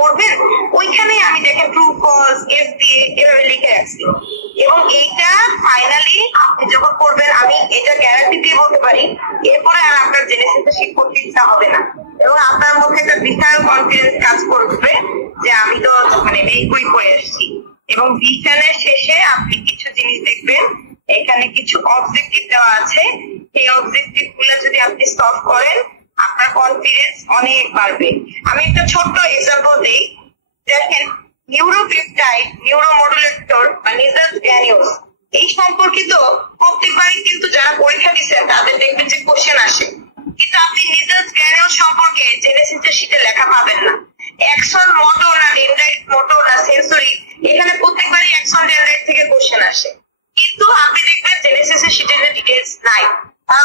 পড়বেন, ওইখানেই আমি দেখেন ট্রু ফলস এফ দিয়ে এভাবে লিখে রাখছি। এবং এইটা ফাইনালি আপনি যখন পড়বেন, আমি এটা গ্যারান্টি দিয়ে বলতে পারি, এরপরে আর আপনার জেনেসিসের শীট পড়তে ইচ্ছা হবে না, এবং আপনার মধ্যে একটা বিশাল কনফিডেন্স কাজ করবে যে আমি তো মানে এই বই পড়ে এসেছি। এবং ভিশনের শেষে আপনি কিছু জিনিস দেখবেন, এখানে কিছু অবজেক্টিভ দেওয়া আছে, সেই অবজেক্টিভ গুলো যদি আপনি সলভ করেন, আপনার কনফিডেন্স অনেক বাড়বে। আমি একটা ছোট্ট এক্সাম্পল দিই, দেখেন নিউরোপেপটাইড, নিউরোমডুলেটর বা নেজাল গ্যানিউলস, এই সম্পর্কিত প্রত্যেকবারই কিন্তু যারা পরীক্ষা দিচ্ছেন তাদের দেখবেন যে কোশ্চেন আসে, কিন্তু আপনি নেজাল গ্যানিউলস সম্পর্কে জেনেসিসের শীটে লেখা পাবেন না। অ্যাকসন মোটর না ডেনড্রাইট মোটর না সেন্সরি, এখানে প্রত্যেকবারই অ্যাকসন ডেনড্রাইট থেকে কোশ্চেন আসে, কিন্তু আপনি দেখবেন জেনেসিসের শীটের ডিটেলস নাই,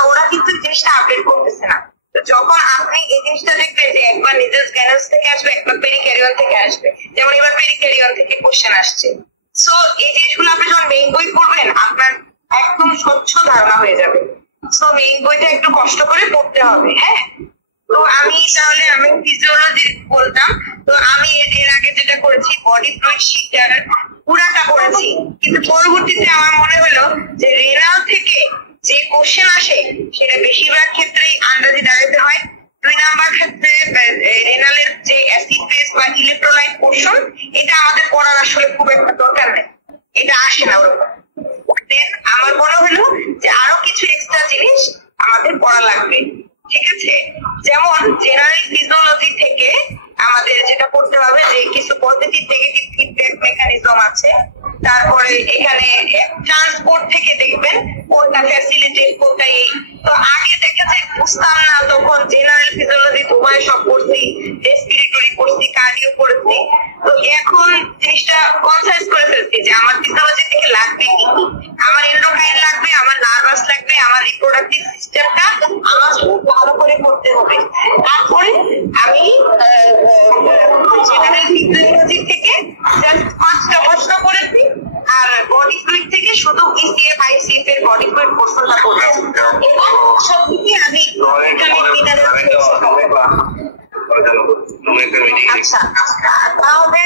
ওরা কিন্তু জিনিসটা আপডেট করতেছে না। তো যখন আপনি এই জিনিসটা দেখবেন যে একবার নেজাল গ্যানিউলস থেকে আসবে, একবার পেরিক্যারিয়ন থেকে আসবে, যেমন এবার পেরিক্যারিয়ন থেকে কোশ্চেন আসছে। সো এই জিনিসগুলো আপনি যখন মেইন বই পড়বেন, আপনার একদম স্বচ্ছ ধারণা হয়ে যাবে। সো মেইন বইটা একটু কষ্ট করে পড়তে হবে। হ্যাঁ, তো আমি ফিজিওলজি বলতাম, তো আমি এর আগে যেটা করেছি বডি ফ্লুইড শীটটা পুরাটা করেছি, কিন্তু পরবর্তীতে আমার মনে হলো যে রেনাল থেকে যে কোশ্চেন আসে সেটা বেশিরভাগ ক্ষেত্রেই আন্দাজে দাঁড়াতে হয়। 2 নাম্বার ক্ষেত্রে রেনালের যে অ্যাসিড বেস বা ইলেকট্রোলাইট পোর্শন, এটা আমাদের পড়ার আসলে খুব একটা দরকার নেই, এটা আসে না ওরকম। দেন আমার মনে হলো যে আরো কিছু এক্সট্রা জিনিস আমাদের পড়া লাগবে, ঠিক আছে? যেমন জেনারেল ফিজিওলজি থেকে আমাদের যেটা পড়তে হবে যে কিছু পজিটিভ নেগেটিভ ফিডব্যাক মেকানিজম আছে, তারপরে এখানে ট্রান্সপোর্ট থেকে দেখবেন কোনটা ফ্যাসিলিটেট কোনটা এই। তো আগে দেখেছে বুঝতাম না, তখন জেনারেল ফিজিওলজি তোমায় সব পড়ছি, রেসপিরেটরি পড়ছি, কার্ডিও পড়ছি, তো এখন জিনিসটা কনসাইজ করে ফেলছি যে আমার ফিজিওলজি থেকে লাগবে কি, আমার এন্ডোক্রাইন লাগবে, আমার নার্ভাস লাগবে, আমার রিপ্রোডাক্টিভ সিস্টেমটা আমার খুব ভালো করে পড়তে হবে। তারপরে আমি জেনারেল ফিজিওলজি থেকে জাস্ট 5টা প্রশ্ন করেছি, আর বডি ফ্লুইড থেকে শুধু ইসিএফ আইসিএফ এর বডি ফ্লুইড প্রশ্নটা করেছি, এবং সবথেকে আমি আচ্ছা। তাহলে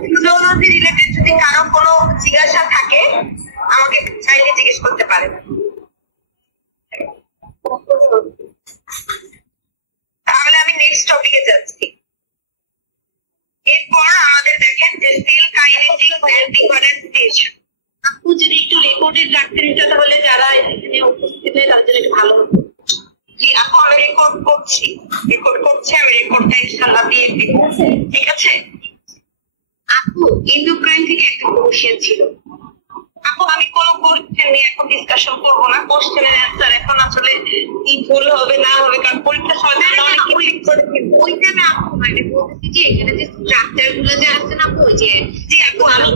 ফিজিওলজি রিলেটেড যদি কারো কোনো জিজ্ঞাসা থাকে আমাকে চাইলে জিজ্ঞেস করতে পারেন। তাহলে আমি নেক্সট টপিকে যাচ্ছি। এরপর আমাদের দেখেন যে সেল কাইনেটিক এন্ড ডিফারেন্সিয়েশন। আপু যদি একটু রেকর্ডেড রাখতেন এটা, তাহলে যারা এখানে উপস্থিত হয় তাদের জন্য ভালো হতো। জি আপু আমি রেকর্ড করছি, আমি রেকর্ডটা ইনশাআল্লাহ দিয়ে দিব, ঠিক আছে? আপু ইন্ডোক্রাইন থেকে একটা কোশ্চেন ছিল। আপু আমি কোনো কোশ্চেন নিয়ে এখন ডিসকাশন করবো না, কোশ্চেনের অ্যান্সার এখন আসলে কি ভুল হবে না হবে, কারণ পরীক্ষার সময় অনেক ওইটা না আপু, মানে বলতেছি যে এখানে যে স্ট্রাকচার গুলো যে আছে না আপু, যে জি আপু আমি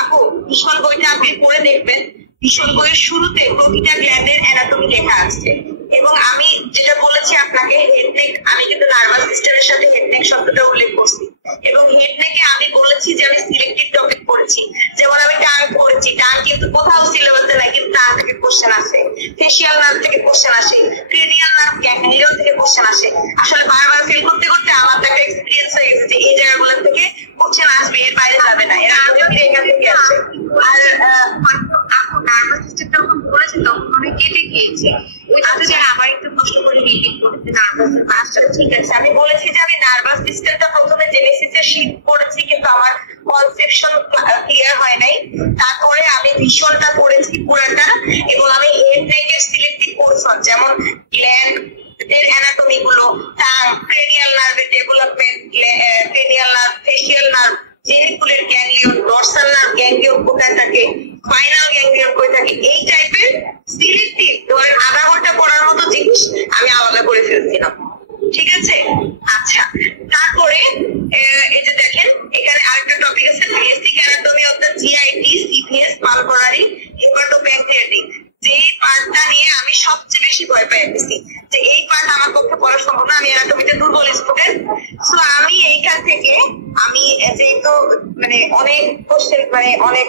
আপু ভীষণ বইটা আপনি পড়ে দেখবেন, ভীষণ বইয়ের শুরুতে প্রতিটা গ্ল্যান্ডের অ্যানাটমি লেখা আছে। এবং আমি যেটা বলেছি আপনাকে হেডনেক, আমি কিন্তু নার্ভাস সিস্টেমের সাথে হেডনেক শব্দটা উল্লেখ করছি, এবং হেডনেকে আমি বলেছি যে আমি সিলেক্টেড টপিক পড়েছি। যেমন আমি টান পড়েছি, টান কিন্তু কোথাও সিলেবাসে নাই, কিন্তু টান থেকে কোশ্চেন আসে, ফেসিয়াল নার্ভ থেকে কোশ্চেন আসে, ক্রেনিয়াল নার্ভ গ্যাংলিয়ন থেকে কোশ্চেন আসে। আসলে বারবার ফেল করতে করতে আমার তো একটা এক্সপিরিয়েন্স হয়ে গেছে যে এই জায়গাগুলো থেকে কোশ্চেন আসবে, এর বাইরে যাবে না, এর আগে এখান থেকে আসে। আর আপু নার্ভাস সিস্টেমটা যখন বলেছে তখন অনেক কেটে গিয়েছে, ওইটা যদি আবার একটু কষ্ট করে রিপিট করতে নার্ভাস আচ্ছা ঠিক আছে, আমি বলেছি যে আমি নার্ভাস সিস্টেমটা প্রথমে জেনেসিসে শিফট করেছি, কিন্তু আমার কনসেপশন ক্লিয়ার হয় নাই। তারপরে আমি ভিশনটা পড়েছি পুরাটা, এবং আমি হেড নেকের সিলেক্টিভ পোরশন যেমন গ্ল্যান্ড এর অ্যানাটমি গুলো, টাং, ক্রেনিয়াল নার্ভের development, cranial nerve, facial nerve, জেনিকুলের গ্যাংলিয়ন, ডরসাল নার্ভ গ্যাংলিয়ন কোথায় থাকে, স্পাইনাল গ্যাংলিয়ন কোথায় থাকে, এই টাইপের সিলেক্টিভ ধরেন আধা ঘন্টা পড়ার মতো জিনিস আমি আলাদা করে ফেলছিলাম, ঠিক আছে? আচ্ছা তারপরে এই যে দেখেন এখানে আরেকটা টপিক আছে, basic anatomy of the GIT, CVS, pulmonary, hepatopancreatic. যে পার্টটা নিয়ে আমি সবচেয়ে বেশি ভয় পেয়েছি, যে এই পার্ট আমার পক্ষে পড়া সম্ভব না, আমি অ্যানাটমিতে দুর্বল স্টুডেন্ট। সো আমি এইখান থেকে আমি যেহেতু মানে অনেক কোশ্চেন, মানে অনেক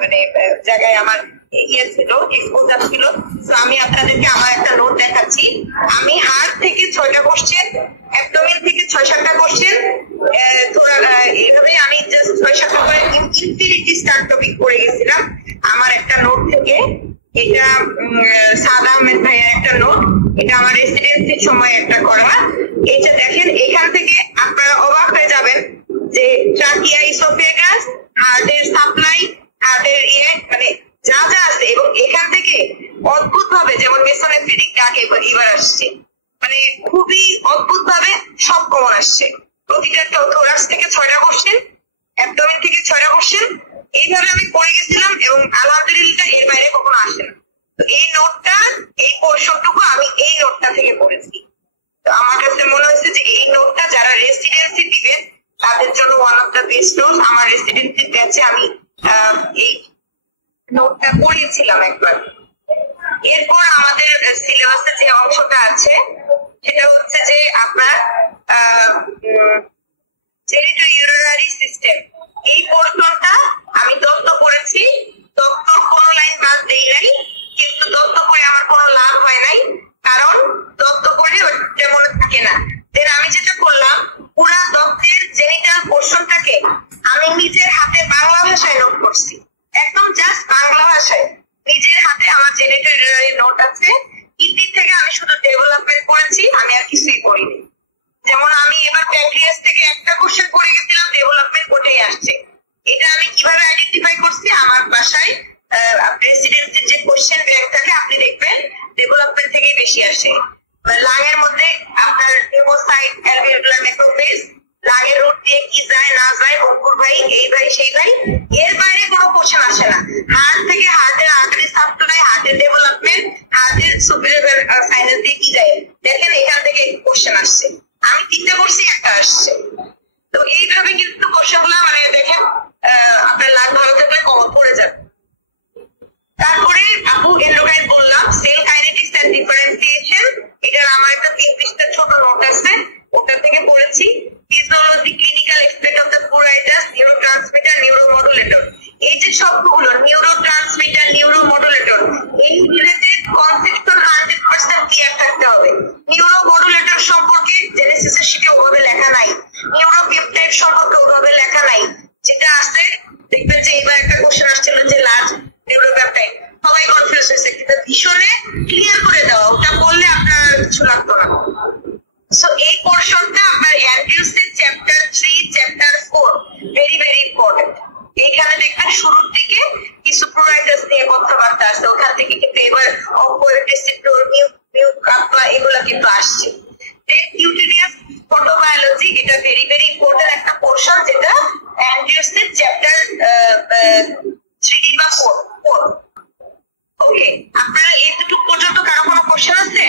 মানে জায়গায় আমার ইয়ে ছিল, এক্সপোজার ছিল, তো আমি আপনাদেরকে আমার একটা নোট দেখাচ্ছি। আমি হার্ট থেকে 6টা কোশ্চেন, অ্যাবডোমেন থেকে 6-7টা কোশ্চেন, এইভাবে আমি জাস্ট 6-7টা করে ইনফিনিটি স্টার টপিক পড়ে গেছিলাম আমার একটা নোট থেকে। এটা সাদ আহমেদ ভাইয়ের একটা নোট, এটা আমার রেসিডেন্সির সময় একটা করা। এটা দেখেন এখান থেকে আপনারা অবাক হয়ে যাবেন যে ট্রাকিয়া, ইসোফেগাস, হার্টের সাপ্লাই, হার্টের ইয়ে মানে যা যা আছে, এবং এখান থেকে অদ্ভুত ভাবে যেমন মেসোনেফ্রিক ডাক এবার আসছে, মানে খুবই অদ্ভুত ভাবে সব কমন আসছে। প্রতিটা থোরাক্স থেকে 6টা কোশ্চেন, অ্যাবডোমেন থেকে 6টা কোশ্চেন, এইভাবে আমি পড়ে গেছিলাম, এবং আলহামদুলিল্লাহ এর বাইরে কখনো আসে না। তো এই নোটটা, এই পোর্শনটুকু আমি এই নোটটা থেকে পড়েছি। তো আমার কাছে মনে হয়েছে যে এই নোটটা যারা রেসিডেন্সি দিবেন তাদের জন্য one of the best note. আমার রেসিডেন্সি ব্যাচে আমি এই নোটটা পড়িয়েছিলাম একবার। এরপর আমাদের সিলেবাসে যে অংশটা আছে সেটা হচ্ছে যে আপনার জেনিটো-ইউরিনারি সিস্টেম, এই পোর্শনটা আমি দত্ত করেছি। দত্তর কোনো লাইন বাদ দেই নাই, কিন্তু দত্ত করে আমার কোনো লাভ হয় নাই, কারণ দত্ত করে ওইটা মনে থাকে না। দেন আমি যেটা করলাম, পুরা দত্তের জেনিটাল পোর্শনটাকে আমি নিজের হাতে বাংলা ভাষায় নোট করছি, একদম জাস্ট বাংলা ভাষায় নিজের হাতে। আমার জেনিটো-ইউরিনারি নোট আছে। কিডনি থেকে আমি শুধু ডেভেলপমেন্ট করেছি, আমি আর কিছুই করিনি। যেমন আমি এবার প্যানক্রিয়াস থেকে একটা কোশ্চেন করে গেছিলাম, ডেভেলপমেন্ট কোটাই আসছে। এটা আমি কিভাবে আইডেন্টিফাই করছি, আমার বাসায় প্রেসিডেন্সির যে কোশ্চেন ব্যাংক থাকে আপনি দেখবেন ডেভেলপমেন্ট থেকে বেশি আসে। লাঙের মধ্যে আপনার হেমোসাইট, অ্যালভিওলার মেসোফেজ, লাঙের রুট দিয়ে কি যায় না যায়, অঙ্কুর ভাই, এই ভাই সেই ভাই, এর বাইরে কোনো কোশ্চেন আসে না। হার্ট থেকে হার্টের আর্টারি সাপ্লাই, হার্টের ডেভেলপমেন্ট, হার্টের সুপিরিয়র সাইনাস দিয়ে কি যায়, দেখেন এখান থেকে কোশ্চেন আসছে। আমি 3টা করছি, একটা আসছে। তো এইভাবে কিন্তু কোশ্চেন গুলা মানে দেখেন আপনার লাভ ভালো থাকলে কমন পড়ে যাবে। তারপরে আপু এন্ডোক্রাইন বললাম, সেল কাইনেটিক্স এন্ড ডিফারেন্সিয়েশন, এটার আমার একটা 3 পৃষ্ঠার ছোট নোট আছে, ওটা থেকে পড়েছি। Physiology, clinical aspect of the pruritus, neurotransmitter, neuromodulator, এই যে শব্দগুলো নিউরোট্রান্সমিটার, নিউরোমডুলেটর, এই রিলেটেড কনসেপ্টটা 100% ক্লিয়ার থাকতে হবে। নিউরোমডুলেটর সম্পর্কে জেনেসিসের শিটে ওভাবে লেখা নাই, নিউরোপেপটাইড সম্পর্কে ওভাবে লেখা নাই। যেটা আছে দেখবেন যে এবার একটা কোশ্চেন আসছিল যে লার্জ নিউরোপেপটাইড, সবাই কনফিউজ হয়েছে, কিন্তু ভীষণে ক্লিয়ার করে দেওয়া, ওটা বললে আপনার কিছু লাগতো না। সো এই পোর্শনটা আপনার অ্যান্টিউসিন chapter 3, chapter 4 very very important. এইখানে দেখবেন শুরুর দিকে কিছু প্রোরাইটাস নিয়ে কথাবার্তা আছে, ওখান থেকে কিন্তু এবার অপোয়েটিসিপ্টোর, আপনারা এতটুকু পর্যন্ত কারো কোনো কোশ্চেন আছে?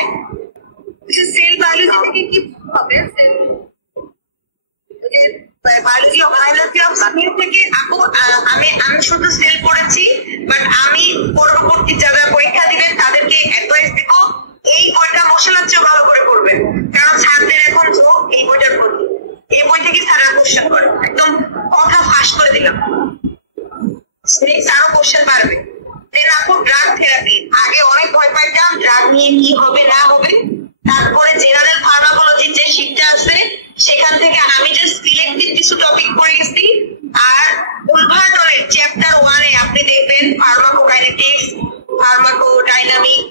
সেল বায়োলজি থেকে কি হবে? বায়োলজি অফ স্কিন থেকে আপু আমি শুধু সেল পড়েছি, বাট আমি পরবর্তী যারা পরীক্ষা দিবেন তাদেরকে অ্যাডভাইস দিব এই বইটা মশলার চেয়ে ভালো করে করবেন, কারণ স্যারদের এখন ঝোঁক এই বইটার প্রতি। এই বই থেকে স্যারের কোশ্চেন করে একদম কথা ফাঁস করে দিলাম, আরো কোশ্চেন পারবে। দেন আপু ড্রাগ থেরাপি, আগে অনেক ভয় পাইতাম ড্রাগ নিয়ে কি হবে না হবে, তারপরে জেনারেল ফার্মাকোলজির যে শিটটা আছে সেখান থেকে আমি যে সিলেক্টিভ কিছু টপিক পড়ে গেছি। আর উলভার্টনের চ্যাপ্টার 1 এ আপনি দেখবেন ফার্মাকোকাইনেটিক্স, ফার্মাকোডাইনামিক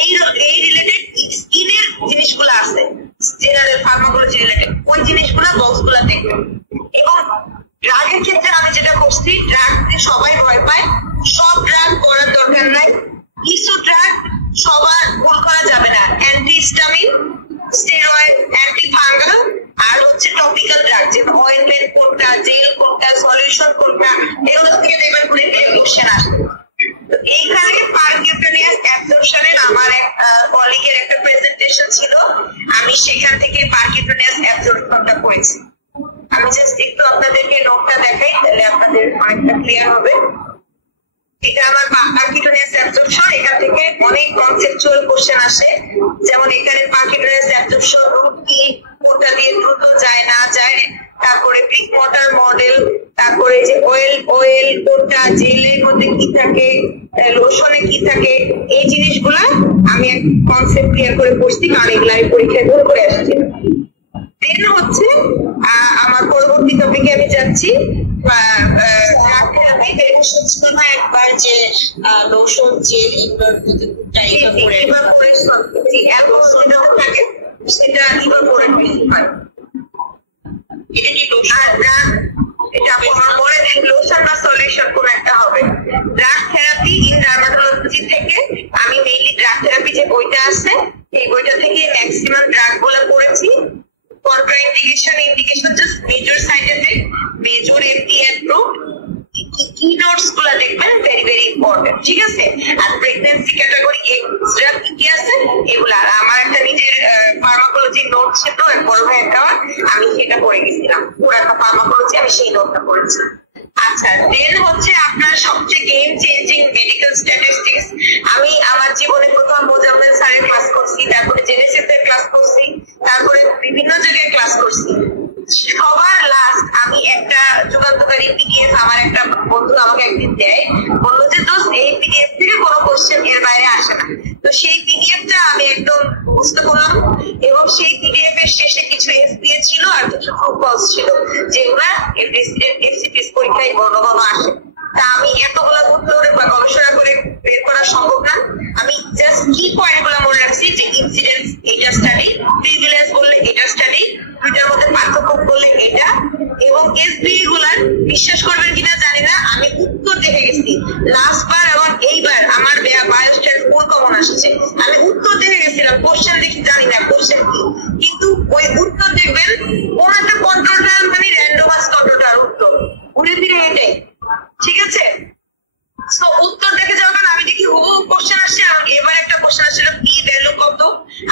এই রিলেটেড স্কিনের জিনিসগুলো আছে, জেনারেল ফার্মাকোলজি রিলেটেড ওই জিনিসগুলো বক্সগুলো দেখবেন। এবং ড্রাগের ক্ষেত্রে আমি যেটা করছি, ড্রাগ সবাই ভয় পায়, সব ড্রাগ করার দরকার নাই, কিছু ড্রাগ সবার ভুল করা যাবে না। অ্যান্টিহিস্টামিন, স্টেরয়েড, অ্যান্টি ফাঙ্গাল আর হচ্ছে টপিক্যাল ড্রাগ, যেমন অয়েন্টমেন্ট কোনটা, জেল কোনটা, সলিউশন কোনটা, এগুলো থেকে দেখবেন করে কোশ্চেন আসবে। এইখানে পারকিউটেনিয়াস অ্যাবজর্পশনের আমার এক কলিগের একটা প্রেজেন্টেশন ছিল, আমি সেখান থেকে পারকিউটেনিয়াস অ্যাবজর্পশনটা করেছি। আমি জাস্ট একটু আপনাদেরকে নোটটা দেখাই, তাহলে আপনাদের অনেকটা ক্লিয়ার হবে। এটা আমার পারকিউটেনিয়াস অ্যাবজর্পশন, এখান থেকে অনেক কনসেপচুয়াল কোশ্চেন আসে, যেমন এখানে পারকিউটেনিয়াস অ্যাবজর্পশন রুট কি, কোনটা দিয়ে দ্রুত যায় না যায়, তারপরে ব্রিক মর্টার মডেল, তারপরে যে অয়েল কোনটা, জেলের মধ্যে কি থাকে, লোশনে কি থাকে, এই জিনিসগুলা আমি এক কনসেপ্ট ক্লিয়ার করে পড়ছি, কারণ এগুলা আমি পরীক্ষায় ভুল করে আসছি। দেন হচ্ছে আমার পরবর্তী টপিকে আমি যাচ্ছি, একবার যে লোশন জেল থাকে সেটা করে হয়, এটা কি এটা আমার পরে লোশন বা সলিউশন কোন একটা হবে। ড্রাগ থেরাপি ইন ডার্মাটোলজি থেকে আমি মেইনলি ড্রাগ থেরাপি যে বইটা আছে এই বইটা থেকে ম্যাক্সিমাম ড্রাগ গুলো পড়েছি। Indication just major side effect, major FDA approved, কি নোটস গুলা দেখবেন ভেরি ভেরি ইম্পর্টেন্ট, ঠিক আছে। আর প্রেগন্যান্সি ক্যাটাগরি ড্রাগ কি আছে এগুলা, আর আমার একটা নিজের ফার্মাকোলজি নোট ছিল বড় ভাই অ্যাকাউন্ট, আমি সেটা পড়ে গেছিলাম, পুরাটা ফার্মাকোলজি আমি সেই নোটটা পড়েছি। আচ্ছা, দেন হচ্ছে আপনার সবচেয়ে গেম চেঞ্জিং মেডিকেল স্ট্যাটিস্টিক্স। আমি আমার জীবনে প্রথম মোজাম্মেল স্যারের ক্লাস করছি, তারপরে জেনেসিস এর ক্লাস করছি, তারপরে বিভিন্ন জায়গায় ক্লাস করছি। সবার লাস্ট আমি একটা যুগান্তকারী পিডিএফ আমার একটা বন্ধু আমাকে একদিন দেয়, বললো যে দোস্ত এই পিডিএফ থেকে কোনো কোশ্চেন এর বাইরে আসে না। তো সেই পিডিএফটা আমি একদম বুঝতে করলাম, এবং সেই পিডিএফ এর শেষে কিছু এসপিএ ছিল আর কিছু ফলস ছিল, যেগুলা এফসিপিএস পরীক্ষায় ঘন ঘন আসে। তা আমি এতগুলা উত্তর বা গবেষণা করে বের করা সম্ভব না, আমি জাস্ট কি পয়েন্ট গুলা মনে রাখছি যে ইনসিডেন্স এটা স্টাডি, প্রিভিলেন্স বললে এটা স্টাডি, দুইটার মধ্যে পার্থক্য বললে এটা, এবং এসবি গুলার বিশ্বাস করবেন কিনা জানি না আমি উত্তর দেখে গেছি লাস্ট বার এবং এইবার আমার বায়োস্ট্যাট কোন কমন আসছে, আমি উত্তর দেখে গেছিলাম, কোশ্চেন দেখি জানি না কোশ্চেন কি, কিন্তু ওই উত্তর দেখবেন কোন একটা কন্ট্রোলটা মানে র্যান্ডমাস কন্ট্রোলটার উত্তর ঘুরে ফিরে এটাই, ঠিক আছে। তো উত্তর দেখে যাবেন, আমি দেখি হুবহু কোশ্চেন আসছে, এবার একটা কোশ্চেন আসছিল পি ভ্যালু কত,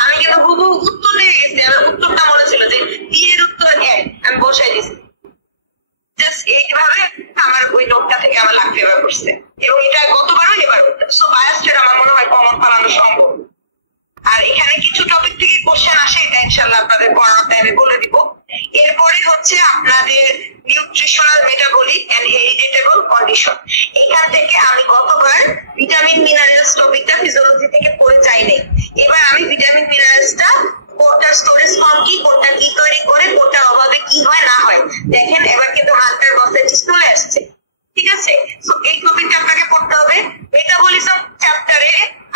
আমি কিন্তু হুবহু উত্তর দেখে গেছি, আমার উত্তরটা মনে ছিল যে পি এর উত্তর এক, আমি বসাই দিছি। জাস্ট এইভাবে আমার ওই নোটটা থেকে আমার লাখ ফেভার করছে, এবং এটা গতবারও এবার। সো বায়োস্ট্যাট আমার মনে হয় কমন পালানো সম্ভব। আর এখানে কিছু টপিক থেকে কোশ্চেন আসে, এটা ইনশাআল্লাহ আপনাদের পড়ানোর টাইমে বলে দিব। এরপরে হচ্ছে আপনাদের নিউট্রিশনাল, মেটাবলিক এন্ড হেরিডিটেবল কন্ডিশন। এখান থেকে আমি গতবার ভিটামিন মিনারেলস টপিকটা ফিজিওলজি থেকে পড়ে যাই নাই, এবার আমি ভিটামিন মিনারেলসটা কোনটার স্টোরেজ ফর্ম কি, কোনটা কি তৈরি করে, কোনটার অভাবে কি হয় না হয়, দেখেন এবার কিন্তু হান্টার বসেটিস চলে আসছে, ঠিক আছে। তো এই টপিকটা আপনাকে পড়তে হবে। মেটাবলিজম চ্যাপ্টারে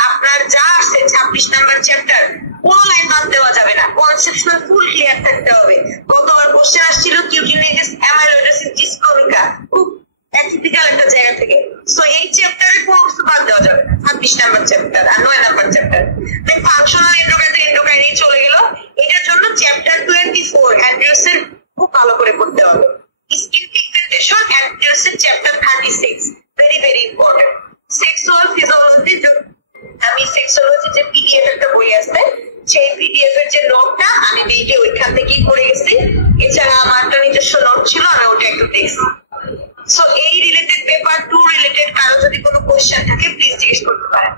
আপনার যা আছে 26 নাম্বার চ্যাপ্টার, কোন লাইন বাদ দেওয়া যাবে না, কনসেপচুয়াল ফুল ক্লিয়ার থাকতে হবে। গতবার কোশ্চেন আসছিল কিউটিনেজেস অ্যামাইলোইডোসিস ডিসক্রোমিকা, খুব অ্যাটিপিক্যাল একটা জায়গা থেকে। সো এই চ্যাপ্টারে কোনো কিছু বাদ দেওয়া যাবে না, 26 নাম্বার চ্যাপ্টার আর 9 নাম্বার চ্যাপ্টার। দেন ফাংশনাল এন্ডোক্রাইন চলে গেল, এটার জন্য চ্যাপ্টার 24 অ্যাড্রেসের খুব ভালো করে পড়তে হবে। স্কিন পিগমেন্টেশন অ্যাড্রেসের chapter 36 very very important. Sexual physiology রেডিসোলজি যে পিডিএফ একটা বই আছে, সেই পিডিএফ এর যে নোটটা আমি মেয়েকে ওইখান থেকেই করে গেছি। এছাড়া আমার একটা নিজস্ব নোট ছিল, আমি ওটা একটু দেখছি। সো এই রিলেটেড পেপার 2 রিলেটেড কারো যদি কোনো কোশ্চেন থাকে প্লিজ জিজ্ঞেস করতে পারেন।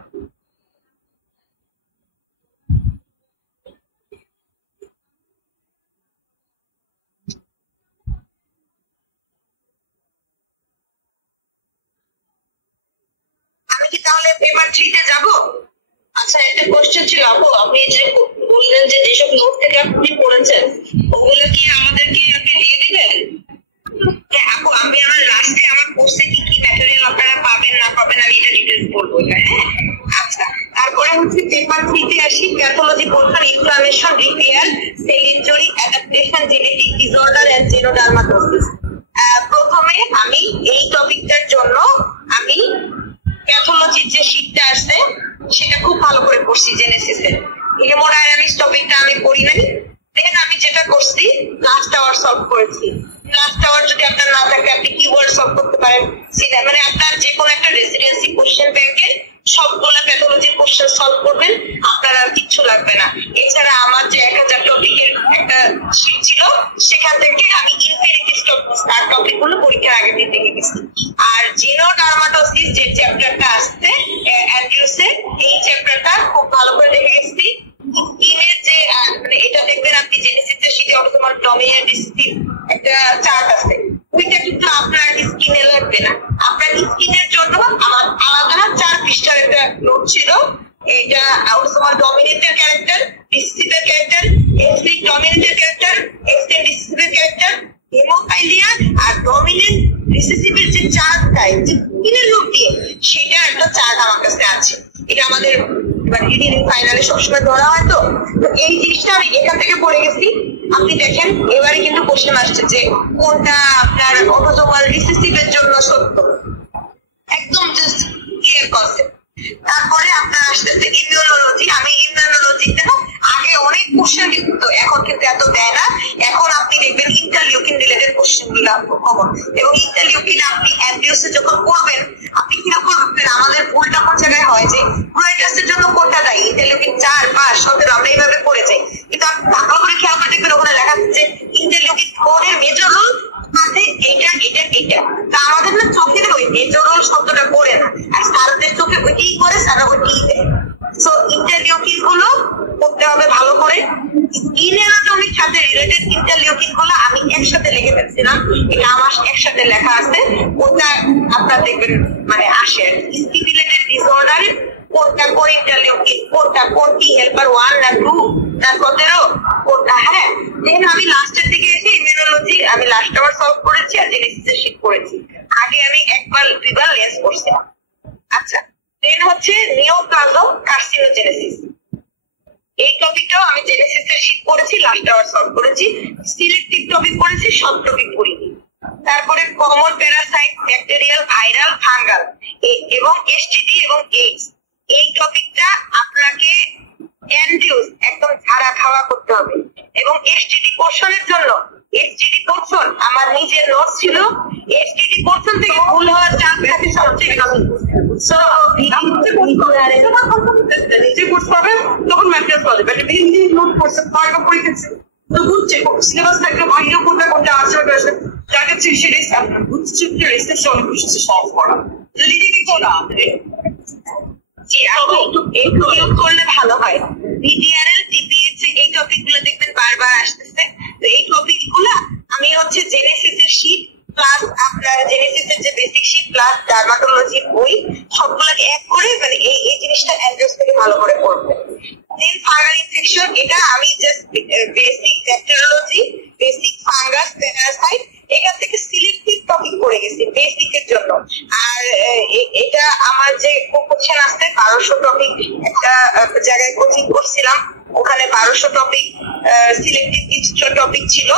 আমি কি তাহলে পেপার 3 তে যাব? আচ্ছা, একটা কোশ্চেন ছিল আপু, আপনি যে বললেন যে যেসব নোট থেকে আপনি পড়েছেন ওগুলো কি আমাদেরকে আপনি দিয়ে দিবেন? হ্যাঁ আপু, আমি আমার লাস্টে আমার কোর্সে কি কি ম্যাটেরিয়াল আপনারা পাবেন না পাবেন আমি এটা ডিটেইলস বলবো। হ্যাঁ আচ্ছা, তারপরে হচ্ছে পেপার 3 তে আসি। Pathology portion, inflammation, repair, cell injury, adaptation, genetic disorder and genodermatosis. প্রথমে আমি এই টপিকটার জন্য আমি প্যাথোলজির যে শীটটা আছে সেটা খুব ভালো করে পড়ছি। জেনেসিসের হেমোডাইনামিক্স টপিকটা আমি পড়ি নাই। দেন আমি যেটা করছি লাস্ট আওয়ার সলভ করেছি। লাস্ট আওয়ার যদি আপনার না থাকে আপনি কিওয়ার্ড সলভ করতে পারেন। মানে আপনার যে কোনো একটা রেসিডেন্সি কোশ্চেন ব্যাংকে সবগুলা প্যাথোলজির কোশ্চেন সলভ করবেন, আপনার আর কিচ্ছু লাগবে না। এছাড়া আমার যে 1000 টপিকের একটা শীট ছিল সেখান থেকে আমি ইনফেরিটিস টপিক গুলো পরীক্ষার আগের দিন দেখে গেছি। আর জেনোডার্মাটোসিস যে চ্যাপ্টারটা আসছে অ্যান্ড্রিউসের, এই চ্যাপ্টারটা খুব ভালো করে দেখে গেছি। স্কিনের যে মানে এটা দেখবেন আপনি জেনেসিসের শীটে অটোসোমাল ডমিনেন্ট রিসেসিভ একটা চার্ট আছে, ওইটা কিন্তু আপনার স্কিনে লাগবে না। আপনার স্কিনের জন্য আমার আলাদা 4 পৃষ্ঠার একটা নোট ছিল। এটা অটোসোমাল ডমিনেন্টের ক্যারেক্টার, রিসেসিভের ক্যারেক্টার, এক্সলিক ডমিনেন্টের ক্যারেক্টার, এক্সটেন্ড রিসেসিভের ক্যারেক্টার, হেমোফাইলিয়া আর ডমিনেন্ট রিসেসিভের যে চার্টটাই স্কিনের রূপ দিয়ে সেটা একটা চার্ট আমার কাছে আছে। এটা আমাদের রিডিং ফাইনালে সবসময় ধরা হয়। তো এই জিনিসটা আমি এখান থেকে পড়ে গেছি। আপনি দেখেন এবারে কিন্তু কোশ্চেন আসছে যে কোনটা আপনার অটোসোমাল রিসেসিভের জন্য সত্য, একদম জাস্ট ক্লিয়ার কনসেপ্ট। তারপরে আপনার আসতেছে ইমিউনোলজি। আমি ইমিউনোলজিতে আগে অনেক কোশ্চেন দিত, এখন কিন্তু এত দেয় না। এখন আপনি দেখবেন ইন্টারলিউকিন রিলেটেড কোশ্চেন গুলো কমন, এবং ইন্টারলিউকিন আপনি অ্যান্টিওসে যখন করবেন আপনি কিরকম করবেন, আমাদের ভুলটা কোন জায়গায় হয় যে প্রোয়েটাসের জন্য কোনটা দেয় ইন্টারলিউকিন 4, 5, 17 আমরা এইভাবে পড়ে যাই। কিন্তু আপনি ভালো করে খেয়াল করে দেখবেন ওখানে লেখা আছে ইন্টারলিউকিন 4 এর মেজর রোল আছে এইটা এইটা এইটা। তা আমাদের না চোখে ওই মেজর রোল শব্দটা পড়ে না, আর সারাদের চোখে ওইটাই করে, সারা ওইটাই দেয়। সো ইন্টারলিউকিন গুলো করতে হবে ভালো করে। স্কিন অ্যানাটমির সাথে রিলেটেড ইন্টারলিউকিন গুলো আমি একসাথে লিখে ফেলছিলাম, এটা আমার একসাথে লেখা আছে। ওটা আপনার দেখবেন মানে আসে স্কিন রিলেটেড ডিসঅর্ডারে কোনটা কোন ইন্টারলিউকিন, কোনটা কোন টি হেল্পার 1 না 2 না 17 কোনটা। হ্যাঁ, দেন আমি লাস্টের দিকে এসে ইমিউনোলজি আমি লাস্ট আওয়ার সলভ করেছি আর জেনেসিসের শীট করেছি। আগে আমি একবার 2বার লেন্স করছিলাম। আচ্ছা, দেন হচ্ছে নিওপ্লাজম কার্সিনোজেনেসিস। এই টপিকটাও আমি জেনেসিসের শীট করেছি, লাস্ট আওয়ার সলভ করেছি। সিলেক্টিভ টপিক করেছি, সব টপিক করিনি। তারপরে common Parasite, bacterial, viral, fungal এবং এসটিডি এবং এইডস। এই টপিকটা আপনাকে অ্যান্ডিউস একদম ঝাড়া খাওয়া করতে হবে। এবং এসটিডি পোর্শনের জন্য এসটিডি পোর্শন আমার নিজের নোট ছিল, এসটিডি পোর্শন থেকে ভুল হওয়ার চান্স থাকে সবচেয়ে বেশি। সো নিজে বুঝতে হবে তখন ম্যাটেরিয়াল পাওয়া যাবে। নিজে নোট করছে কয়েকটা পরীক্ষা তো বুঝছে সিলেবাস থাকলে বাইরেও কোনটা কোনটা আসবে যাকে সেটাই বুঝছে রিসার্চে অনেক কিছু সলভ করা নিজেকে করা। করলে ভালো হয়। ভিডিআরএল, টিপিএস এই টপিক গুলো দেখবেন বারবার আসতেছে। তো এই টপিক গুলো আমি হচ্ছে জেনেসিসের শীট প্লাস আপনার জেনেসিসের যে বেসিক শীট প্লাস ডার্মাটোলজির বই সবগুলোকে এক করে মানে এই জিনিসটা অ্যাড্রেস থেকে ভালো করে পড়বে। দেন ফাঙ্গাল ইনফেকশন, এটা আমি just basic bacteriology, basic fungus, Parasite এখান থেকে সিলেক্টিভ টপিক পড়ে গেছি বেসিকের জন্য। আর এটা আমার যে কোশ্চেন আসছে 1200 টপিক একটা জায়গায় কোচিং করছিলাম, ওখানে 1200 টপিক সিলেক্টিভ কিছু টপিক ছিল,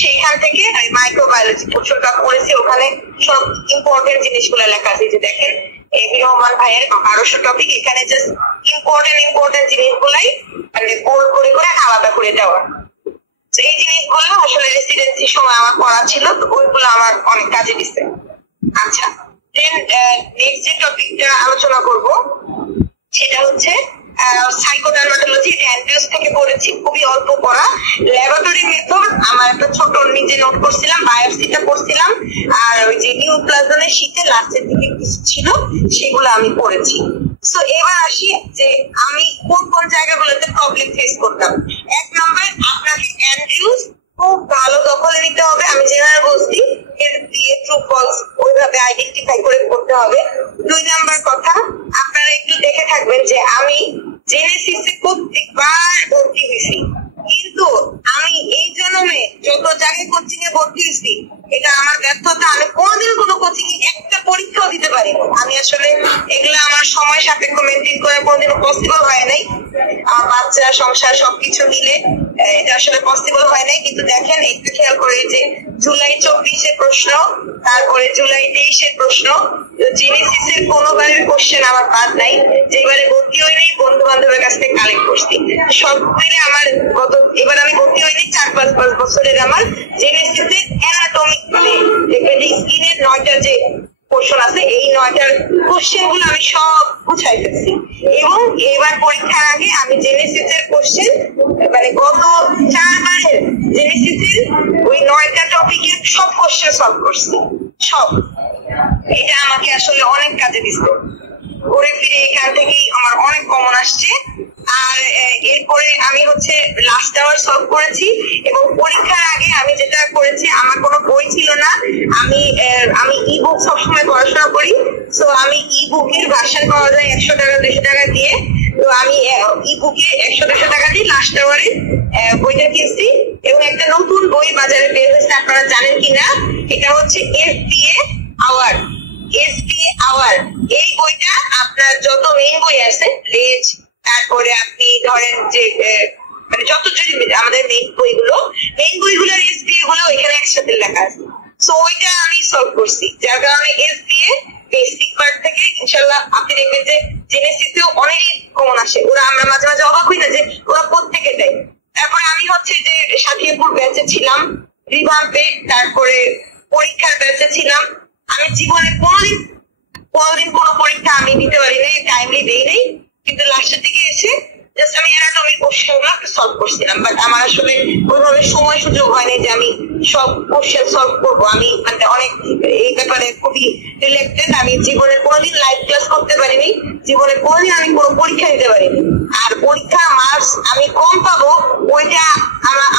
সেখান থেকে আমি মাইক্রোবায়োলজি কোশ্চেনটা করেছি। ওখানে সব ইম্পর্টেন্ট জিনিসগুলো লেখা আছে, যে দেখেন এবি রহমান ভাইয়ের 1200 টপিক, এখানে জাস্ট ইম্পর্টেন্ট জিনিসগুলাই মানে বোল্ড করে করে আলাদা করে দেওয়া। এই জিনিসগুলো আসলে রেসিডেন্সির সময় আমার পড়া ছিল, তো ওইগুলো আমার অনেক কাজে দিচ্ছে। আচ্ছা, দেন নেক্সট যে টপিকটা আলোচনা করব সেটা হচ্ছে সাইকোডার্মাটোলজি, এটা অ্যান্ড্রিউস থেকে পড়েছি, খুবই অল্প পড়া। ল্যাবরেটরি মেথড আমার একটা ছোট নিজে নোট করছিলাম, বায়োপসিটা করছিলাম, আর ওই যে নিউপ্লাজনের শীতে লাস্টের দিকে কিছু ছিল সেগুলো আমি পড়েছি। তো এবার আসি যে আমি কোন কোন জায়গাগুলোতে প্রবলেম ফেস করতাম। 1 নম্বর, আপনাকে অ্যান্ড্রিউস খুব ভালো দখলে নিতে হবে। আমি যেভাবে বলছি এর দিয়ে ট্রু ফলস ওইভাবে আইডেন্টিফাই করে করতে হবে। 2 নাম্বার কথা, আপনারা একটু দেখে থাকবেন যে আমি জেনেসিসে প্রত্যেকবার ভর্তি হয়েছি, কিন্তু আমি এই জন্মে যত জায়গায় কোচিং এ ভর্তি হয়েছি এটা আমার ব্যর্থতা। আমি কোনোদিন কোনো কোচিং এ একটা পরীক্ষাও দিতে পারিনি। আমি আসলে এগুলো আমার সময় সাপেক্ষ মেনটেন করে কোনোদিনও পসিবল হয় নাই। আমার বাচ্চা, সংসার সবকিছু মিলে এটা আসলে পসিবল হয় নাই। কিন্তু দেখেন একটু খেয়াল করে যে জুলাই 24-এর প্রশ্ন, তারপরে জুলাই 23-এর প্রশ্ন, জেনেসিসের কোনোবারের কোশ্চেন আমার বাদ নাই। যেবারে ভর্তি হই নাই বন্ধু বান্ধবের কাছ থেকে কালেক্ট করছি। সব মিলে আমার এবার আমি ভর্তি হইনি 4-5 বছরের আমার জেনেসিসের অ্যানাটমিক মানে স্কিনের 9টা যে কোশ্চেন আছে, এই 9টার কোশ্চেন গুলো আমি সব বুঝাই ফেলছি। এবং এবার পরীক্ষার আগে আমি জেনেসিসের কোশ্চেন মানে গত 4 বারের জেনেসিসের ওই 9টা টপিকের সব কোশ্চেন সলভ করছি, সব। এটা আমাকে আসলে অনেক কাজে দিচ্ছে। ঘুরে ফিরে এখান থেকেই আমার অনেক কমন আসছে। আর এরপরে আমি হচ্ছে লাস্ট আওয়ার সলভ করেছি। এবং পরীক্ষার আগে আমি যেটা করেছি, আমার কোনো বই ছিল না, আমি ই বুক সবসময় পড়াশোনা করি। তো আমি ই বুকের ভার্সন পাওয়া যায় 100 টাকা 200 টাকা দিয়ে। তো আমি ই বুকে 100-200 টাকা দিয়ে লাস্ট আওয়ারে বইটা কিনছি। এবং একটা নতুন বই বাজারে বের হয়েছে, আপনারা জানেন কিনা, এটা হচ্ছে SBA আওয়ার। SBA আওয়ার এই বইটা আপনার যত মেইন বই আছে, লেজ, তারপরে আপনি ধরেন যে মানে যত যদি আমাদের মেইন বইগুলোর SBA গুলো এখানে একসাথে লেখা আছে। সো ওইটা আমি সলভ করছি, যার কারণে SBA বেসিক পার্ট থেকে ইনশাল্লাহ আপনি দেখবেন যে জেনেসিসেও অনেক কমন আসে। আমরা মাঝে মাঝে অবাক হই না যে ওরা কোত্থেকে দেয়। তারপরে আমি হচ্ছে যে সাথিয়াপুর ব্যাচে ছিলাম, রিভাম্পে, তারপরে পরীক্ষার ব্যাচে ছিলাম। আমি জীবনে কোনোদিন কোনো পরীক্ষা আমি দিতে পারি নাই, টাইমলি দেই নাই, কিন্তু লাস্টের দিকে এসে জাস্ট আমি অ্যানাটমিক কোশ্চেন গুলো সলভ করছিলাম। বাট আমার আসলে ওইভাবে সময় সুযোগ হয়নি যে আমি সব কোশ্চেন সলভ করবো। আমি মানে অনেক এই ব্যাপারে খুবই রিলেক্টেড। আমি জীবনে কোনোদিন লাইভ ক্লাস করতে পারিনি, জীবনে কোনোদিন আমি কোনো পরীক্ষা দিতে পারিনি। আর পরীক্ষা মার্কস আমি কম পাবো ওইটা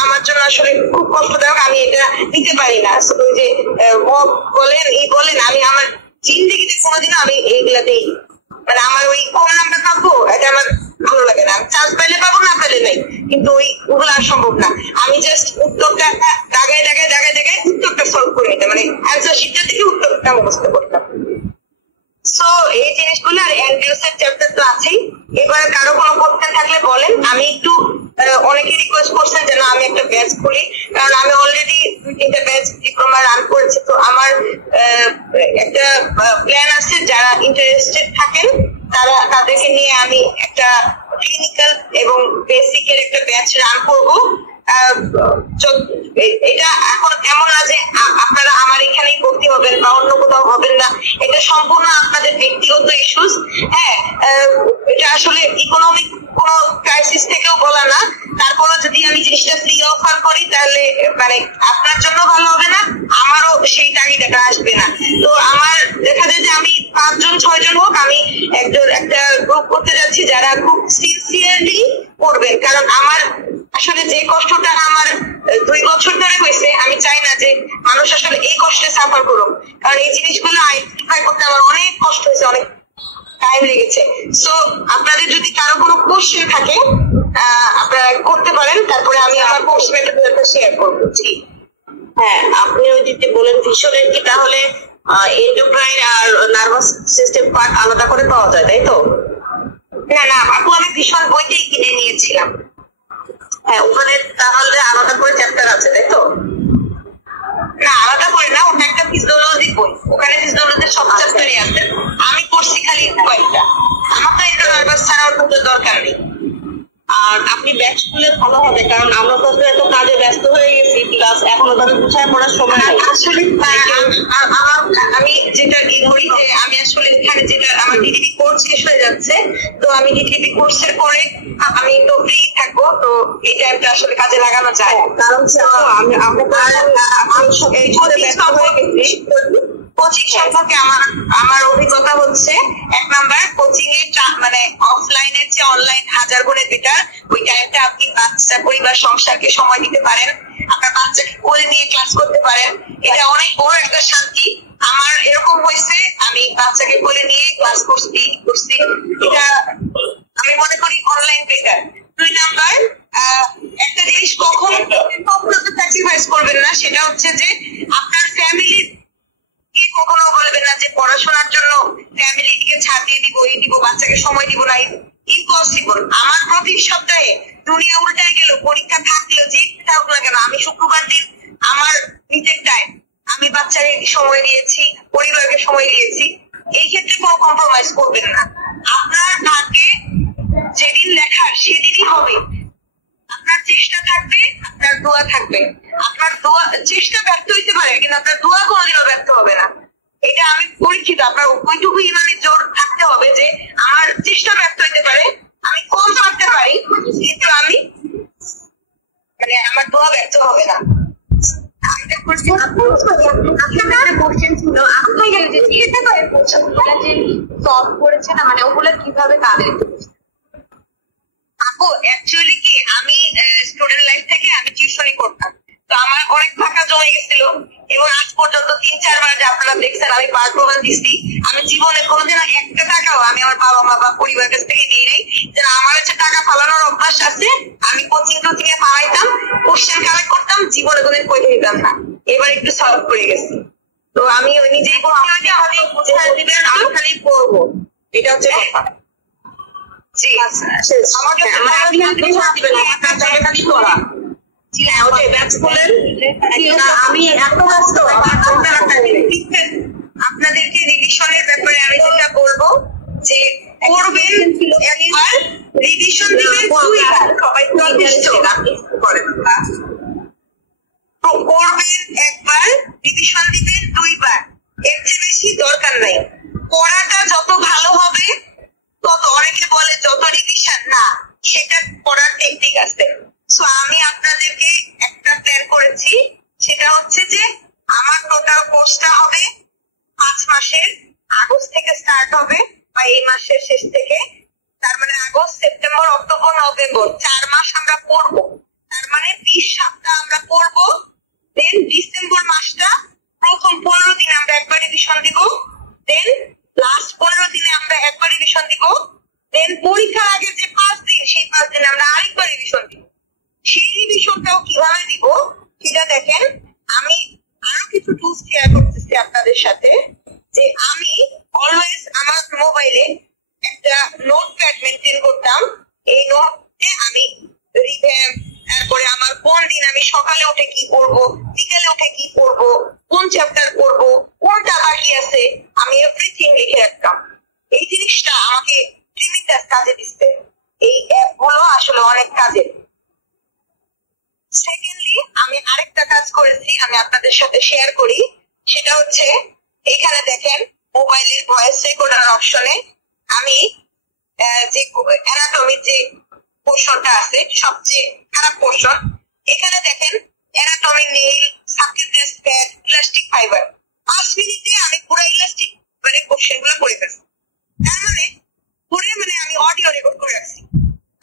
আমার জন্য আসলে খুব কষ্টদায়ক। আমি এটা দিতে পারি না। ওই যে বলেন আমি আমার জিন্দেগিতে কোনোদিনও আমি এইগুলা দিই, মানে আমার ওই কম নাম্বার পাবো এটা আমার ভালো লাগে না। চান্স পাইলে পাবো, না পাইলে নাই, কিন্তু ওগুলো আর সম্ভব না। আমি জাস্ট উত্তরটা দাগায় উত্তরটা সলভ করে নিতাম, মানে অ্যান্সার শিটটা থেকে উত্তরটা মুখস্থ করতাম। সো এই জিনিসগুলো। আর অ্যান্ড্রিউসের চ্যাপ্টার তো আছেই। এবার কারো কোনো কোশ্চেন থাকলে বলেন। আমি একটু অনেকে রিকোয়েস্ট করছেন যেন আমি একটা ব্যাচ করি, কারণ আমি অলরেডি 2-3টা ব্যাচ ডিপ্লোমা রান করেছি। তো আমার একটা প্ল্যান আছে, যারা ইন্টারেস্টেড থাকেন তাদেরকে নিয়ে আমি একটা ক্লিনিক্যাল এবং বেসিকের একটা ব্যাচ রান করবো। এটা এখন এমন না যে আপনারা আমার এখানেই ভর্তি হবেন বা অন্য কোথাও হবেন না, এটা সম্পূর্ণ আপনাদের ব্যক্তিগত ইস্যুস। হ্যাঁ, এটা আসলে ইকোনমিক কোনো ক্রাইসিস থেকেও বলা না। তারপরে যদি আমি জিনিসটা ফ্রি অফার করি তাহলে মানে আপনার জন্য ভালো হবে না, আমারও সেই তাগিদাটা আসবে না। তো আমার দেখা যায় যে আমি 5-6 জন হোক, আমি একটা গ্রুপ করতে যাচ্ছি যারা খুব সিনসিয়ারলি করবেন। কারণ আমার আসলে যে কষ্টটা আমার 2 বছর ধরে হয়েছে, আমি চাই না যে মানুষ আসলে এই কষ্টে সাফার করুক। কারণ এই জিনিসগুলো আইডেন্টিফাই করতে আমার অনেক কষ্ট হয়েছে, অনেক টাইম লেগেছে। সো আপনাদের যদি কারো কোনো কোশ্চেন থাকে আপনারা করতে পারেন, তারপরে আমি আমার কোর্স মেথডটা শেয়ার করবো। হ্যাঁ, আপনি ওই যে বলেন ভিশনের কি তাহলে এন্ডোক্রাইন আর নার্ভাস সিস্টেম পার্ট আলাদা করে পাওয়া যায়, তাই তো? না আপু, আমি ভীষণ বইটাই কিনে নিয়েছিলাম। হ্যাঁ, ওখানে তাহলে আলাদা করে চ্যাপ্টার আছে, তাই তো? না, আলাদা করে না, ওটা একটা ফিজিওলজি বই। ওখানে ফিজিওলজির সব চ্যাপ্টারই আছে। আমি করছি খালি কয়েকটা। আমার তো এটা নার্ভাস ছাড়াও কোনো দরকার নেই। আর আপনি ব্যাচ খুলে ভালো হবে, কারণ আমরা তো এত কাজে ব্যস্ত হয়ে গেছি, প্লাস এখনো তাদের গুছায় পড়ার সময় নেই। আসলে আমি যেটা করি যে আমি আসলে এখানে যেটা আমার ডিগ্রি কোর্স শেষ হয়ে যাচ্ছে, তো আমি ডিগ্রি কোর্সের পরে আমি তো ফ্রি থাকবো, তো এই টাইমটা আসলে কাজে লাগানো যায়। কারণ কোচিং সম্পর্কে আমার অভিজ্ঞতা হচ্ছে, এক নাম্বার কোচিং এ মানে অফলাইনের চেয়ে অনলাইন 1000 গুণে বেটার। ওই টাইমটা আপনি বাচ্চা পরিবার সংসারকে সময় দিতে পারেন, আপনার বাচ্চাকে কোলে নিয়ে ক্লাস করতে পারেন, এটা অনেক বড় একটা শান্তি। আমার এরকম হয়েছে, আমি বাচ্চাকে কোলে নিয়ে ক্লাস করছি, এটা আমি মনে করি অনলাইন বেটার। 2 নাম্বার, একটা জিনিস কখনো স্যাক্রিফাইস করবেন না, সেটা হচ্ছে যে আপনার ফ্যামিলি কখনো বলবেন না যে পড়াশোনার জন্য ফ্যামিলিকে ছাড় দিয়ে দিব, এই দিব, বাচ্চাকে সময় দিব না, ইম্পসিবল। আমার প্রতি সপ্তাহে দুনিয়া উল্টায় গেল, পরীক্ষা থাকলেও যে থাকুক না কেন, আমি শুক্রবার দিন আমার নিজের টাইম, আমি বাচ্চাকে সময় দিয়েছি, পরিবারকে সময় দিয়েছি। এই ক্ষেত্রে কোনো কম্প্রোমাইজ করবেন না। আপনার ভাগ্যে যেদিন লেখার সেদিনই হবে। আপনার চেষ্টা থাকবে, আপনার দোয়া থাকবে। আপনার দোয়া, চেষ্টা ব্যর্থ হইতে পারে, কিন্তু আপনার দোয়া কোনোদিনও ব্যর্থ হবে না। এটা আমি পরিচিত। আপনার ওইটুকু ইমানের জোর থাকতে হবে যে আমার চেষ্টা ব্যর্থ হইতে পারে, আমি কম পারতে পারি, কিন্তু আমি মানে আমার দোয়া ব্যর্থ হবে না। আপু অ্যাকচুয়ালি কি, আমি স্টুডেন্ট লাইফ থেকে আমি টিউশনই করতাম, তো আমার অনেক টাকা জমে গেছিল, এবং আজ পর্যন্ত 3-4 বার যে আপনারা দেখছেন আমি পার প্রমাণ দিচ্ছি, আমি জীবনে কোনোদিন একটা টাকাও আমি আমার বাবা মা বা পরিবার কাছ থেকে নিয়ে নেই। যারা আমার হচ্ছে টাকা ফালানোর অভ্যাস আছে, আমি কোচিং টোচিং এ ফালাইতাম, কোশ্চেন কালেক্ট করতাম, জীবনে কোনোদিন পড়ে দিতাম না। এবার একটু সলভ করে গেছি, তো আমি নিজেই আমি খালি পড়বো, এটা হচ্ছে কথা। জি আমাকে আপনাদেরকে রিভিশনের ব্যাপারে আমি যেটা বলবো যে করবেন একবার, রিভিশন দিবেন 2 বার, সবাই করবেন একবার, রিভিশন দিবেন 2 বার, এর চেয়ে বেশি দরকার নাই। পড়াটা যত ভালো হবে তত, অনেকে বলে যত রিভিশন, না, সেটা পড়ার টেকনিক আছে। সো আমি আপনাদেরকে একটা প্ল্যান করেছি, সেটা হচ্ছে যে আমার টোটাল কোর্সটা হবে 5 মাসের, আগস্ট থেকে স্টার্ট হবে, বা এই মাসের শেষ থেকে, তার মানে আগস্ট, সেপ্টেম্বর, অক্টোবর, নভেম্বর 4 মাস আমরা পড়বো। তার মানে 20 সপ্তাহ আমরা পড়বো। দেন ডিসেম্বর মাসটা প্রথম 15 দিন আমরা একবার রিভিশন দিব, দেন লাস্ট 15 দিনে আমরা একবার রিভিশন দিব, দেন পরীক্ষার আগে যে 5 দিন, সেই 5 দিনে আমরা আরেকবার রিভিশন দিব। সেই রিভিশনটাও কিভাবে দিব সেটা দেখেন, আমি আরো কিছু টুলস শেয়ার করতেছি আপনাদের সাথে। যে আমি অলওয়েজ আমার মোবাইলে একটা নোটপ্যাড মেনটেন করতাম, এই নোটে আমি রিভ্যাম্প, তারপরে আমার কোন দিন আমি সকালে উঠে কি পড়বো, বিকালে উঠে কি পড়বো, কোন চ্যাপ্টার পড়বো, কোনটা বাকি আছে, আমি এভরিথিং লিখে রাখতাম। এই জিনিসটা আমাকে ট্রিমিটাস কাজে দিচ্ছে, এই অ্যাপ গুলো আসলে অনেক কাজে। সেকেন্ডলি আমি আরেকটা কাজ করেছি, আমি আপনাদের সাথে শেয়ার করি, সেটা হচ্ছে এখানে দেখেন মোবাইলের ভয়েস রেকর্ডার অপশনে আমি যে অ্যানাটমির যে পোর্শনটা আছে, সবচেয়ে খারাপ পোর্শন, এখানে দেখেন anatomy, nail, subcutaneous pad, elastic fibre, 5 মিনিটে আমি পুরো ইলাস্টিক মানে কোশ্চেন গুলো পড়ে ফেলছি। তার মানে পড়ে মানে আমি অডিও রেকর্ড করে রাখছি।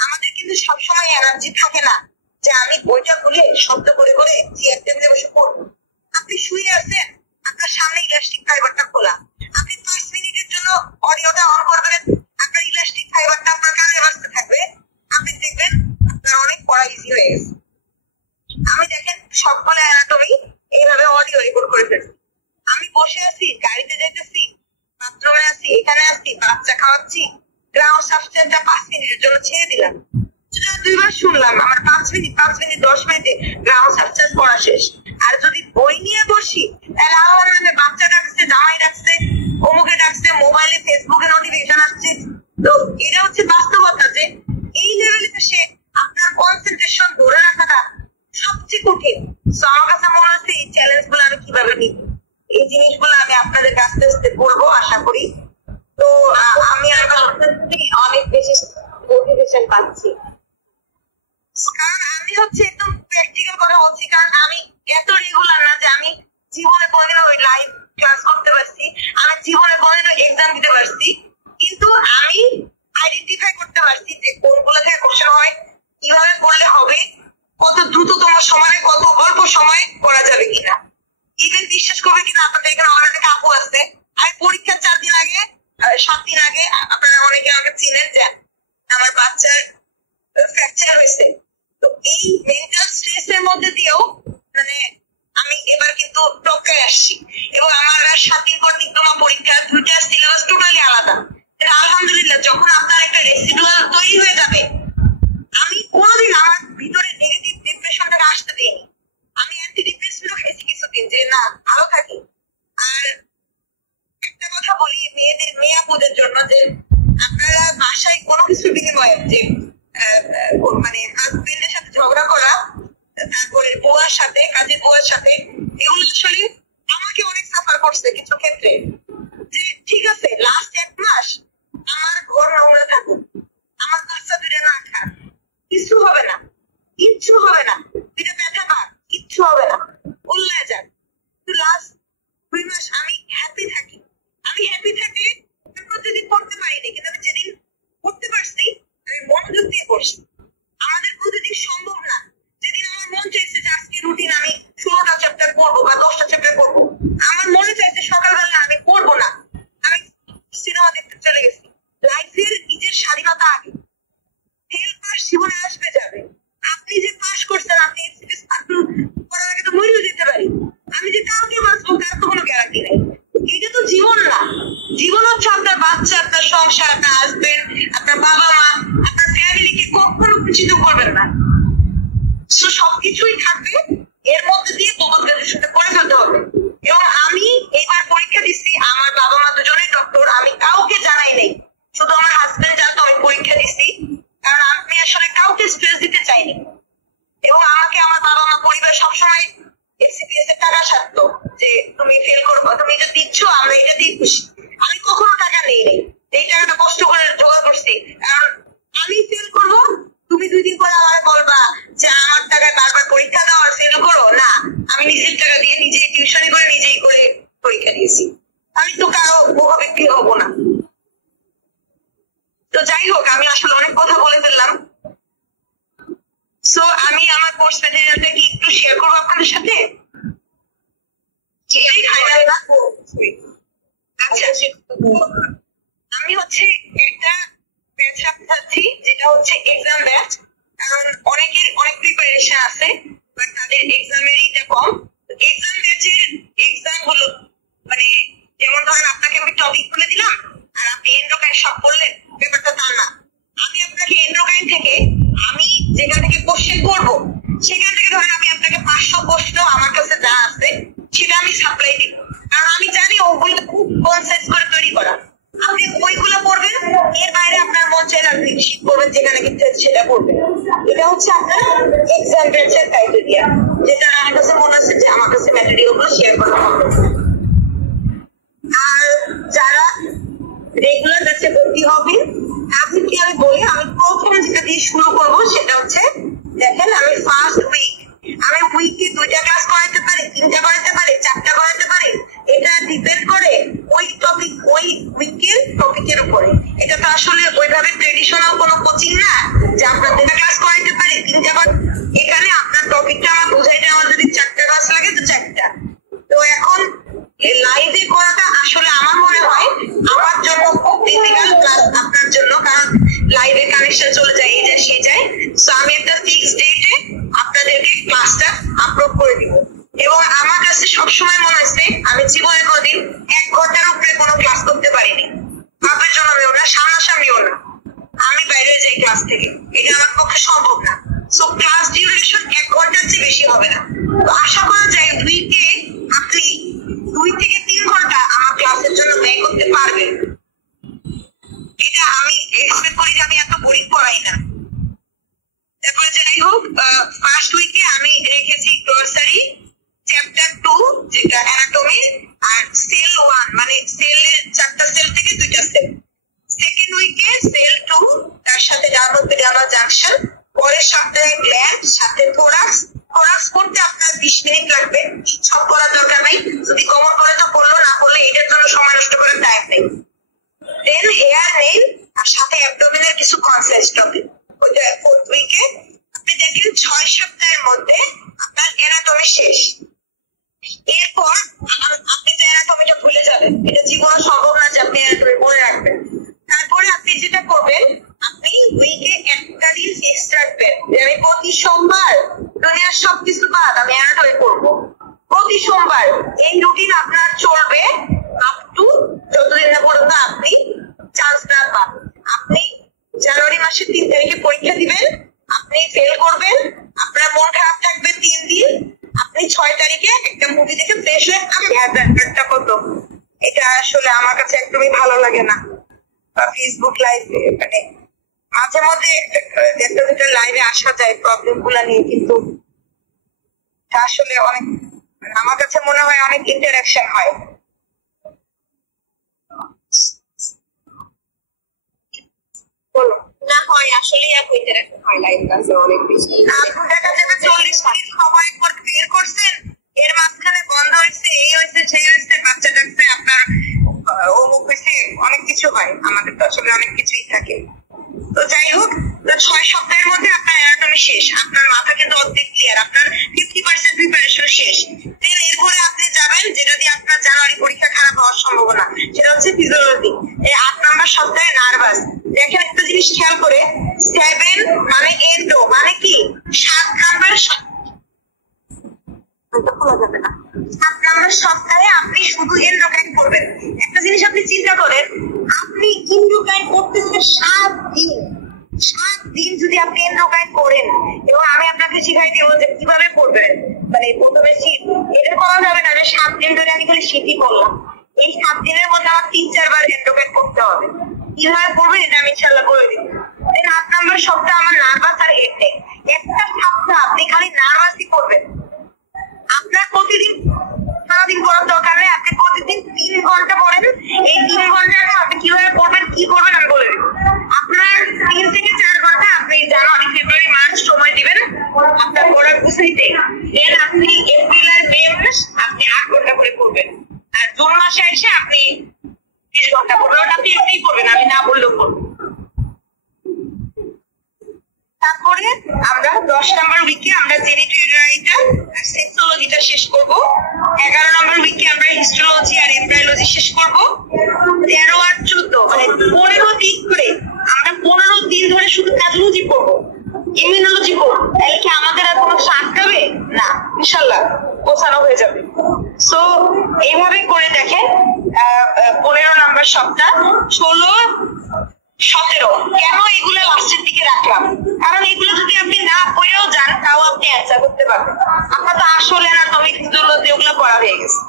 আমাদের কিন্তু সবসময় এনার্জি থাকে না যে আমি বইটা খুলে শব্দ করে করে চেয়ার টেবিলে বসে পড়বো। আপনি শুয়ে আছেন, আপনার সামনে ইলাস্টিক ফাইবারটা খোলা, আপনি 5 মিনিটের জন্য অডিওটা অন করবেন, আপনার ইলাস্টিক ফাইবারটা আপনার কানে বাজতে থাকবে, আপনি দেখবেন আপনার অনেক পড়া ইজি হয়ে গেছে। আমি দেখেন সবগুলো অ্যানাটমি এইভাবে অডিও রেকর্ড করে ফেলছি। আমি বসে আছি, গাড়িতে যাইতেছি, বাথরুমে আছি, এখানে আছি, বাচ্চা খাওয়াচ্ছি, গ্রাউন্ড সাবস্টেন্সটা 5 মিনিটের জন্য ছেড়ে দিলাম, 2 বার শুনলাম, আমার 5 মিনিট 10 মিনিটে গ্রাউন্ড সাবস্টেন্স পড়া শেষ। আর যদি বই নিয়ে বসি, তাহলে আমার মানে বাচ্চা ডাকছে, জামাই ডাকছে, অমুকে ডাকছে, মোবাইলে ফেসবুকে নোটিফিকেশন আসছে। তো এটা হচ্ছে বাস্তবতা যে এই লেভেলে সে আপনার কনসেন্ট্রেশন ধরে রাখাটা সবচেয়ে কঠিন। তো আমার কাছে মনে হচ্ছে এই চ্যালেঞ্জ গুলো আমি কিভাবে নিব, এই জিনিসগুলো আমি আপনাদের আস্তে আস্তে বলবো আশা করি। তো আমি অনেক বেশি মোটিভেশন পাচ্ছি, কারণ আমি হচ্ছে একদম প্র্যাকটিক্যাল কথা বলছি। কারণ আমি এত রেগুলার না যে আমি জীবনে কোনোদিনও ওই লাইভ ক্লাস করতে পারছি, আমি জীবনে কোনোদিনও এক্সাম দিতে পারছি, কিন্তু আমি আইডেন্টিফাই করতে পারছি যে কোনগুলো থেকে কোশ্চেন হয়, কিভাবে করলে হবে, কত দ্রুততম সময়ে কত অল্প সময়ে করা যাবে কিনা। ইভেন বিশ্বাস করবে কিনা আপনাদের এখানে অনেক আপু আছে, আমি পরীক্ষার 4 দিন আগে 7 দিন আগে আপনারা অনেকে আমাকে চিনেন যে আমার বাচ্চার ফ্র্যাকচার হয়েছে। তো এই মেন্টাল স্ট্রেস এর মধ্যে দিয়েও মানে আমি এবার কিন্তু টপকায় আসছি, এবং আমার 7 দিন পর ডিপ্লোমা পরীক্ষা, 2টা সিলেবাস টোটালি আলাদা। আলহামদুলিল্লাহ যখন আপনার একটা রেসিডুয়াল তৈরি হয়ে যাবে, আমি কোনোদিন আমার ভিতরে নেগেটিভ ডিপ্রেশনটাকে আসতে দিইনি। আমি অ্যান্টি ডিপ্রেসিভও খেয়েছি কিছুদিন যে না ভালো থাকি। আর একটা কথা বলি মেয়ে আপুদের জন্য, যে আপনারা বাসায় কোনো কিছুর বিনিময়ে যে মানে হাজবেন্ডের সাথে ঝগড়া করা, তারপরে বউয়ার সাথে, কাজের বউয়ের সাথে, এগুলো আসলে আমাকে অনেক সাফার করছে কিছু ক্ষেত্রে। যে ঠিক আছে লাস্ট 1 মাস আমার ঘর নোংরা থাকুক, আমার বাচ্চা 2টা না খাক, কিছু হবে না, কিচ্ছু হবে না, 2টা ব্যথা পাক, কিচ্ছু হবে না, উল্লায় যাক। তো লাস্ট 2 মাস আমি হ্যাপি থাকি। আমি হ্যাপি থাকি প্রতিদিন পড়তে পারিনি, কিন্তু আমি যেদিন পড়তে পারছি আমি মনোযোগ দিয়ে পড়ছি। আমাদের প্রতিদিন সম্ভব না। যেদিন আমার মন চাইছে যে আজকে রুটিন আমি 16টা চ্যাপ্টার পড়বো বা 10টা চ্যাপ্টার পড়বো, আমার মনে চাইছে সকালবেলা আমি পড়বো না, আমি সিনেমা দেখতে চলে গেছি। লাইফের নিজের স্বাধীনতা আগে। ফেল পাস জীবনে আসবে যাবে। আপনি যে পাস করছেন, আপনি এফসিপিএস করার আগে তো মরেও যেতে পারি। আমি যে কাউকে বাঁচবো তার তো কোনো গ্যারান্টি নেই। এটা তো জীবন না। জীবন হচ্ছে আপনার বাচ্চা, আপনার সংসার, আপনার হাজবেন্ড, আপনার বাবা মা, আপনার ফ্যামিলিকে কখনো বঞ্চিত করবেন না। তো সবকিছুই থাকবে, এর মধ্যে দিয়ে তোমার গ্রাজুয়েশনটা করে ফেলতে হবে। এবং আমি এবার পরীক্ষা দিচ্ছি, আমার বাবা মা দুজনেই ডক্টর, আমি কাউকে জানাই নেই, শুধু আমার হাজবেন্ড জানতো আমি পরীক্ষা দিচ্ছি। কারণ আমি আসলে কাউকে স্ট্রেস দিতে চাইনি, এবং আমাকে আমার বাবা মা পরিবার সবসময় এফসিপিএস এর টাকা সারতো যে তুমি ফেল করবো, তুমি এটা দিচ্ছ, আমরা এটা দিয়ে খুশি। আমি কখনো টাকা নেই নেই, এই টাকাটা কষ্ট করে জোগাড় করছি। কারণ আমি ফেল করবো, তুমি 2 দিন পরে আমার বলবা যে আমার টাকায় বারবার পরীক্ষা দাও আর ফেল করো না। আমি নিজের টাকা দিয়ে নিজেই টিউশনি করে নিজেই করে পরীক্ষা দিয়েছি। আমি তো কারো মুখাপেক্ষী হবো না। তো যাই হোক, আমি আসলে অনেক কথা বলে ফেললাম। সো আমি আমার কোর্স ম্যাটেরিয়ালটা কি একটু শেয়ার করবো আপনাদের সাথে? আচ্ছা, আমি হচ্ছে একটা ব্যাচ রাখতে চাচ্ছি, যেটা হচ্ছে এক্সাম ব্যাচ। কারণ অনেকের অনেক প্রিপারেশন আছে, বাট তাদের এক্সামের ইটা কম। এক্সাম ব্যাচের এক্সাম হলো মানে যেমন ধরেন আপনাকে আমি টপিক বলে দিলাম আর আপনি এন্ডোকাইন সব করলেন, ব্যাপারটা তা না। আমি আপনাকে এন্ডোকাইন থেকে আমি যেখান থেকে কোশ্চেন করবো, সেখান থেকে ধরেন আমি আপনাকে 500 প্রশ্ন আমার কাছে যা আছে সেটা আমি সাপ্লাই দিব। কারণ আমি জানি ওইগুলো খুব কনসেন্স করে তৈরি করা। আপনি ওইগুলো পড়বেন, এর বাইরে আপনার মন চাইলে আপনি শীত করবেন, যেখানে কিন্তু সেটা করবেন। এটা হচ্ছে আপনার এক্সাম ব্যাচের ক্রাইটেরিয়া, যেটা আমার কাছে মনে হচ্ছে যে আমার কাছে ম্যাটেরিয়াল গুলো শেয়ার করা হবে। আর যারা রেগুলার ব্যাচে ভর্তি হবে, আপনাকে আমি বলি, আমি প্রথম যেটা দিয়ে শুরু করবো সেটা হচ্ছে, দেখেন আমি ফার্স্ট উইক, আমি উইকে 2টা ক্লাস করাতে পারি, 3টা করাতে পারি, 4টা করাতে পারি। এটা ডিপেন্ড করে ওই টপিক, ওই উইকের টপিকের উপরে। এটা তো আসলে ওইভাবে ট্রেডিশনাল কোনো কোচিং না যে আপনার 2টা ক্লাস করাতে পারি, 3টা এখানে আপনার টপিকটা আমার বুঝাইতে আমার যদি 4টা ক্লাস লাগে তো 4টা। তো এখন লাইভে করাটা আসলে আমার মনে হয় আমার জন্য খুব ডিফিকাল্ট, প্লাস আপনার জন্য, কারণ লাইভে কানেকশন চলে যায়, এই যায় সেই যায়। সো আমি একটা ফিক্সড ডেটে আপনাদেরকে ক্লাসটা আপলোড করে দিব। এবং আমার কাছে সবসময় মনে হচ্ছে আমি জীবনে কোনোদিন 1 ঘন্টার উপরে কোনো ক্লাস করতে পারিনি। বাপের জন্যও না, সামনাসামনিও না, আমি বাইরে যাই ক্লাস থেকে, এটা আমার পক্ষে সম্ভব না। সো ক্লাস ডিউরেশন 1 ঘন্টার চেয়ে বেশি হবে না। তো আশা করা যায় উইকে আপনি 2 থেকে 3 ঘন্টা আমার ক্লাসের জন্য ব্যয় করতে পারবেন। এটা আমি এক্সপেক্ট করি যে আমি এত বোরিং পড়াই না। তারপর যাই হোক ফার্স্ট উইকে আমি রেখেছি গ্রসারি চ্যাপ্টার 2 যেটা অ্যানাটমি আর সেল 1 মানে সেলের 4টা সেল থেকে 2টা সেল। সেকেন্ড উইকে সেল 2 তার সাথে ডার্মোপেডিয়াল জাংশন, পরের সপ্তাহে গ্ল্যান্ড সাথে থোরাক্স। থোরাক্স করতে আপনার 20 মিনিট লাগবে, সব করার দরকার নাই, যদি কমন করে তো করলো, না করলে এটার জন্য সময় নষ্ট করার টাইম নেই। দেন হেয়ার নেইল আর সাথে অ্যাবডোমেনের কিছু কনসেন্স টপিক, ওইটা ফোর্থ উইকে। আপনি দেখেন 6 সপ্তাহের মধ্যে আপনার অ্যানাটমি শেষ। এরপর আপনি তো অ্যানাটমিটা ভুলে যাবেন, এটা জীবনে সম্ভব না যে আপনি অ্যানাটমি মনে রাখবেন। তারপরে আপনি যেটা করবেন, আপনি উইকে একটা দিন ফিক্স রাখবেন যে আমি প্রতি সোমবার দুনিয়ার সবকিছু বাদ আমি অ্যানাটমি করবো। প্রতি সোমবার এই রুটিন আপনার চলবে আপ টু যতদিন না পর্যন্ত আপনি চান্স না পান। আপনি জানুয়ারি মাসের 3 তারিখে পরীক্ষা দিবেন, আপনি ফেল করবেন, আপনার মন খারাপ থাকবে 3 দিন, আপনি 6 তারিখে একটা মুভি দেখে ফ্রেশ হয়ে ব্যাপারটা কত, এটা আসলে আমার কাছে একদমই ভালো লাগে না। ফেসবুক লাইভে মানে মাঝে মধ্যে একটা দুটো লাইভে আসা যায় প্রবলেম গুলা নিয়ে, কিন্তু আসলে অনেক আমার কাছে মনে হয় অনেক ইন্টারাকশন হয়। বলো না হয় আসলে ইন্টারাকশন হয় লাইভ ক্লাসে অনেক বেশি। দেখা যাবে 40 মিনিট সময় বের করছেন, এর মাঝখানে বন্ধ হয়েছে, এই হয়েছে সেই হয়েছে, বাচ্চা ডাকছে, আপনার অমুক হয়েছে, অনেক কিছু হয়, আমাদের তো আসলে অনেক কিছুই থাকে। তো যাই হোক, 6 সপ্তাহের মধ্যে আপনার অ্যানাটমি শেষ, আপনার মাথা কিন্তু অর্ধেক ক্লিয়ার, আপনার 50% প্রিপারেশন শেষ। দেন এরপরে আপনি যাবেন যেটা দিয়ে আপনার জানুয়ারি পরীক্ষা খারাপ হওয়ার সম্ভাবনা, সেটা হচ্ছে ফিজিওলজি। এই 8 নাম্বার সপ্তাহে নার্ভাস। দেখেন একটা জিনিস খেয়াল করে, 7 মানে এন্ডো মানে কি 7 নাম্বার খোলা যাবে না। 7 নাম্বার সপ্তাহে আপনি শুধু এন্ডোকাইন করবেন। একটা জিনিস আপনি চিন্তা করেন, আপনি এন্ডোকাইন করতেছেন 7 দিন, 7 দিন যদি আপনি এন্ডোকাইন করেন, এবং আমি আপনাকে শিখাই দিব যে কিভাবে করবেন। মানে প্রথমে শীত, এটা করা যাবে না যে 7 দিন ধরে আমি খালি শীতই করলাম। এই 7 দিনের মধ্যে আমার 3-4 বার এন্ডোকাইন করতে হবে। কিভাবে করবেন এটা আমি ইনশাআল্লাহ করে দিব। দেন 8 নাম্বার সপ্তাহ আমার নার্ভাস আর হেডেক। একটা সপ্তাহ আপনি খালি নার্ভাসই করবেন। আপনার প্রতিদিন সারাদিন করার দরকার নেই, আপনি প্রতিদিন 3 ঘন্টা পড়েন। এই 3 ঘন্টা আপনি কিভাবে পড়বেন কি করবেন আমি বলে দিব। আপনার 3 থেকে 4 ঘন্টা আপনি জানুয়ারি ফেব্রুয়ারি মার্চ সময় দিবেন আপনার পড়ার বুঝতে। দেন আপনি এপ্রিল আর মে মাস আপনি 8 ঘন্টা করে পড়বেন, আর জুন মাসে এসে আপনি 30 ঘন্টা পড়বেন। ওটা আপনি এমনিই করবেন, আমি না বললেও করবেন। তারপরে আমরা 10 নাম্বার উইকে আমরা জেনিটোরিয়ালটা আর সেক্সোলজিটা শেষ করব। 11 নাম্বার উইকে আমরা হিস্টোলজি আর এমব্রায়োলজি শেষ করব। 13 আর 14 মানে 15 দিন করে আমরা 15 দিন ধরে শুধু কার্ডিওলজি পড়বো, ইমিউনোলজি পড়বো। তাহলে কি আমাদের আর কোনো শাক খাবে না? ইনশাআল্লাহ গোছানো হয়ে যাবে। সো এইভাবে করে দেখেন 15 নাম্বার সপ্তাহ, 16, 17 কেন এগুলো লাস্টের দিকে রাখলাম? কারণ এগুলো যদি আপনি না পড়েও যান তাও আপনি অ্যান্সার করতে পারবেন। আপনার তো আসলে অ্যানাটমিক ফিজিওলজি ওগুলো পড়া হয়ে গেছে।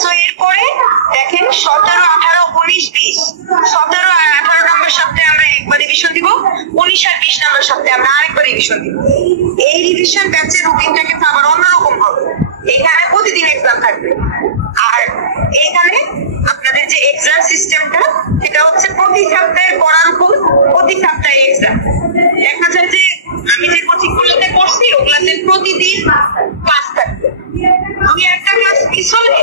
সো এরপরে দেখেন 17, 18, 19, 20 17 আর 18 নাম্বার সপ্তাহে আমরা একবার রিভিশন দিব, 19 আর 20 নাম্বার সপ্তাহে আমরা আরেকবার রিভিশন দিব। এই রিভিশন ব্যাচের রুটিনটাকে তো আবার অন্যরকম হবে। এখানে প্রতিদিন এক্সাম থাকবে, আর এইখানে আপনাদের যে এক্সাম সিস্টেমটা সেটা হচ্ছে প্রতি সপ্তাহে পড়ার উপর প্রতি সপ্তাহে এক্সাম। দেখা যায় যে আমি যে কোচিং গুলোতে করছি ওগুলাতে প্রতিদিন ক্লাস থাকবে। আমি একটা ক্লাস মিস হলে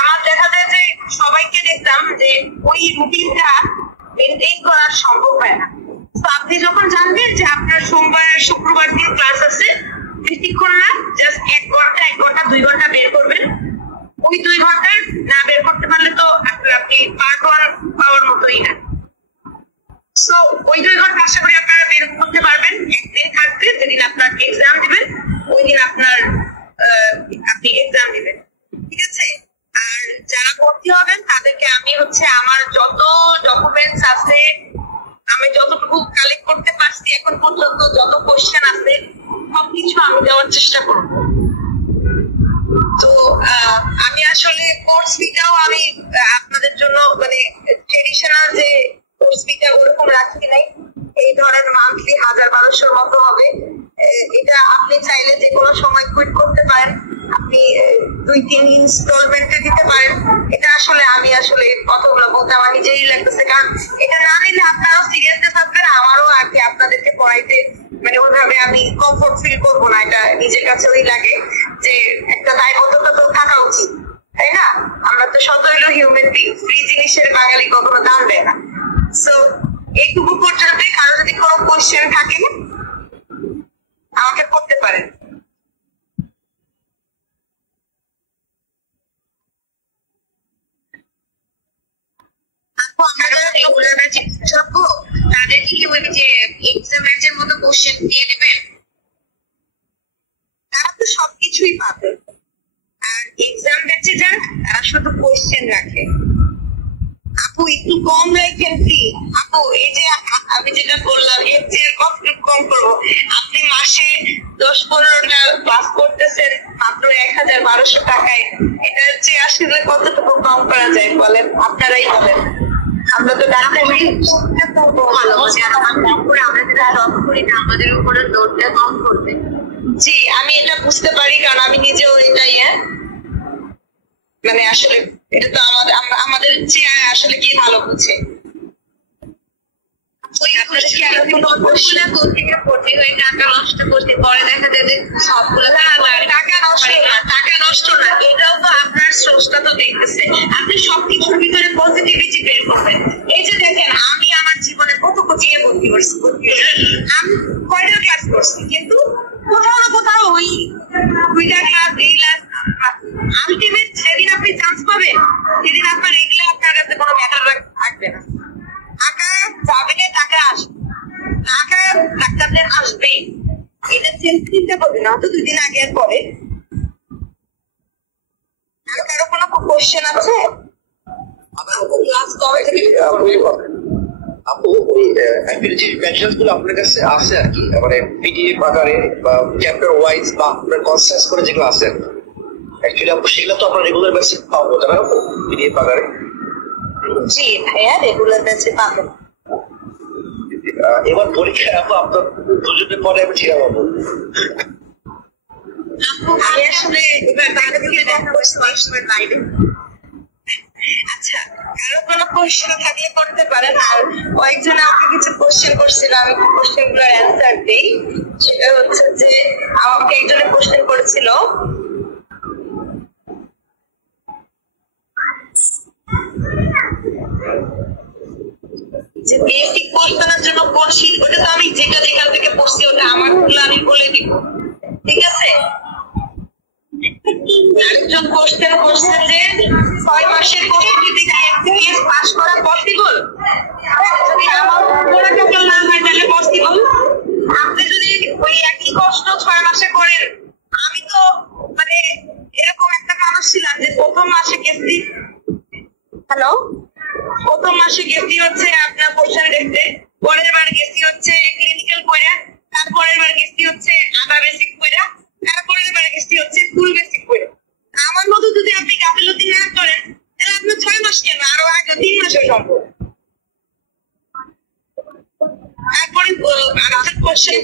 আমার দেখা যায় যে সবাইকে দেখতাম যে ওই রুটিনটা মেনটেন করা সম্ভব হয় না। তো আপনি যখন জানবেন যে আপনার সোমবার আর শুক্রবার দিন ক্লাস আছে, বেশিক্ষণ না, জাস্ট 1 ঘন্টা 2 ঘন্টা বের করবেন। ওই 2 ঘন্টা না বের করতে পারলে তো আপনি পার্ট 1 পাওয়ার মতোই না। সো ওই 2 ঘন্টা আশা করি আপনারা বের করতে পারবেন। একদিন থাকবে যেদিন আপনার এক্সাম দিবেন, ওই দিন আপনার আপনি এক্সাম দিবেন, ঠিক আছে? আর যারা ভর্তি হবেন তাদেরকে আমি হচ্ছে আমার যত ডকুমেন্টস আছে, আমি যতটুকু কালেক্ট করতে পারছি এখন পর্যন্ত, যত কোশ্চেন আছে সবকিছু আমি দেওয়ার চেষ্টা করবো। তো আমি আসলে কোর্স ফিটাও আমি আপনাদের জন্য মানে ট্রেডিশনাল যে কোর্স ফিটা ওরকম রাখি নাই, এই ধরেন মান্থলি 1000-1200 মতো হবে। এটা আপনি চাইলে যে কোনো সময় কুইট করতে পারেন, আপনি 2-3 ইনস্টলমেন্টে দিতে পারেন। এটা আসলে আমি আসলে কতগুলো বলতে আমার নিজেই লাগতেছে, কারণ এটা না নিলে আপনারাও সিরিয়াসনেস আসবে না, আমারও আর কি আপনাদেরকে পড়াইতে মানে ওইভাবে আমি কমফোর্ট ফিল করবো না। এটা নিজের কাছে ওই লাগে যে একটা দায়বদ্ধতা তো থাকা উচিত, তাই না? আমরা তো শত হইলো হিউম্যান বিং, ফ্রি জিনিসের বাঙালি কখনো দাম দেয় না। সো এইটুকু পর্যন্ত কারো যদি কোনো কোয়েশ্চেন থাকে আমাকে করতে পারেন। তাদেরকে কি ওই যে এক্সাম ব্যাচের মতো কোশ্চেন দিয়ে দিবেন? তারা তো সবকিছুই পাবে, আর এক্সাম ব্যাচে যারা তারা শুধু কোয়েশ্চেন রাখে। আপু একটু কম রাখেন কি আপু? এই যে আমি যেটা বললাম এর চেয়ে কম করবো। আপনি মাসে 10-15টা ক্লাস করতেছেন মাত্র 1000-1200 টাকায়, এটা হচ্ছে আসলে কতটুকু কম করা যায় বলেন? আপনারাই বলেন। আমরা তো ডাক্তার ভালো আমরা যেটা জব করি না, আমাদের উপরে লোডটা কম করবে। জি, আমি এটা বুঝতে পারি, কারণ আমি নিজেও এটাই মানে আসলে এটা তো আমাদের চেয়ে আসলে কি ভালো বুঝে। ভর্তি হয়ে টাকা নষ্ট করতে, পরে দেখা যায় যে সবগুলো টাকা নষ্ট না, এটাও তো আপনার স্রষ্টা তো দেখতেছে। আপনি সবকিছুর ভিতরে পজিটিভিটি বের করবেন। এই যে দেখেন আমি আমার জীবনে কত কোচিং এ ভর্তি করছি, আমি কয়টা ক্লাস করছি, কিন্তু কোথাও না কোথাও ওই 2টা ক্লাস এই ক্লাস আলটিমেট সেদিন আপনি চান্স পাবেন, সেদিন আপনার এগুলো আপনার কাছে কোনো ম্যাটার থাকবে না। টাকা যাবে, টাকা আসবে, টাকা ডাক্তারদের আসবে, এটা চিন্তা করবে না। হয়তো 2 দিন আগে আর পরে। আর কারো কোনো কোশ্চেন আছে? ক্লাস কবে থেকে আপু ওই যে ম্যাটেরিয়ালস গুলো আপনার কাছে আছে আর কি, মানে পিডিএফ আকারে বা চ্যাপ্টার ওয়াইজ বা আপনার কনসেন্স করে যেগুলো আছে অ্যাকচুয়ালি আপু সেগুলো তো আপনার রেগুলার বেসিস পাবো না পিডিএফ আকারে? জি ভাইয়া, রেগুলার বেসে পাবেন। এবার পরীক্ষায় আপু আপনার দুজনের পরে আমি ঠিক পাবো। আমি আসলে এবার বাইরে থেকে দেখা করছি অনেক সময় বাইরে। আচ্ছা, কারো কোনো কোশ্চেন থাকলে করতে পারেন। আর কয়েকজন আমাকে কিছু কোশ্চেন করছিল, আমি কোশ্চেন গুলোর অ্যান্সার দিই। সেটা হচ্ছে যে আমাকে একজনে কোশ্চেন করেছিল যে বেসিক কোশ্চেনের জন্য কোন শীট, ওটা তো আমি যেটা যেখান থেকে পড়ছি ওটা আমার গুলো আমি বলে দিব, ঠিক আছে? একজন কোশ্চেন করছে যে 6 মাসের কোর্স থেকে এমসিকিউ পাস করা পসিবল? যদি আমার পুরো টোটাল না হয় তাহলে পসিবল। আপনি যদি ওই একই কষ্ট 6 মাসে করেন, আমি তো মানে এরকম একটা মানুষ ছিলাম যে প্রথম মাসে গেছি, প্রথম মাসে গেছি হচ্ছে আপনার কোশ্চেন দেখতে, পরের বার গেছি হচ্ছে ক্লিনিক্যাল কইরা, তারপরের বার গেছি হচ্ছে আধা বেসিক কইরা, তারপরের বার গেছি হচ্ছে ফুল বেসিক কইরা। আমার মতো যদি আপনি গাফিলতি না করেন তাহলে আপনার 6 মাস কেন, আরো আগে 3 মাসও সম্ভব। তারপরে কোশ্চেন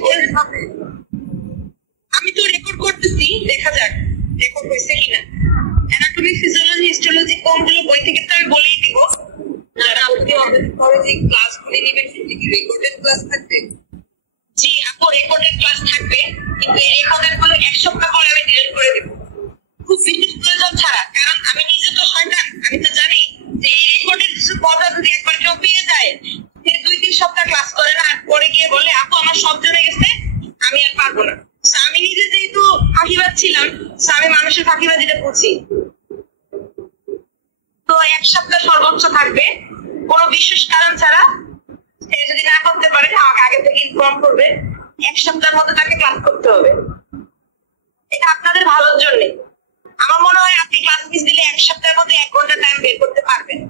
আমি তো রেকর্ড করতেছি, দেখা যাক রেকর্ড হয়েছে কিনা। অ্যানাটমি, ফিজিওলজি, হিস্টোলজি কোনগুলো বই থেকে তো আমি বলেই দিব। যারা আপনি আমাদের পরে যে ক্লাস করে নেবেন সেটা কি রেকর্ডেড ক্লাস থাকবে? জি আপু, রেকর্ডেড ক্লাস থাকবে, কিন্তু এই রেকর্ডেড গুলো 1 সপ্তাহ পরে আমি ডিলিট করে দেবো, খুব বিশেষ প্রয়োজন ছাড়া। কারণ আমি নিজে তো শয়তান, আমি তো জানি যে এই রেকর্ডেড কিছু কথা যদি একবার কেউ পেয়ে যায়, সে 2-3 সপ্তাহ ক্লাস করে না, আর পরে গিয়ে বলে আপু আমার সব জনে গেছে, আমি আর পারবো না। আমি নিজে যেহেতু ফাঁকিবাজ ছিলাম, আমি মানুষের ফাঁকিবাজিটা বুঝি। তো 1 সপ্তাহ সর্বোচ্চ থাকবে, কোনো বিশেষ কারণ ছাড়া। সে যদি না করতে পারে আমাকে আগে থেকে ইনফর্ম করবে, 1 সপ্তাহের মধ্যে তাকে ক্লাস করতে হবে। এটা আপনাদের ভালোর জন্য। আমার মনে হয় আপনি ক্লাস মিস দিলে 1 সপ্তাহের মধ্যে 1 ঘন্টা টাইম বের করতে পারবেন।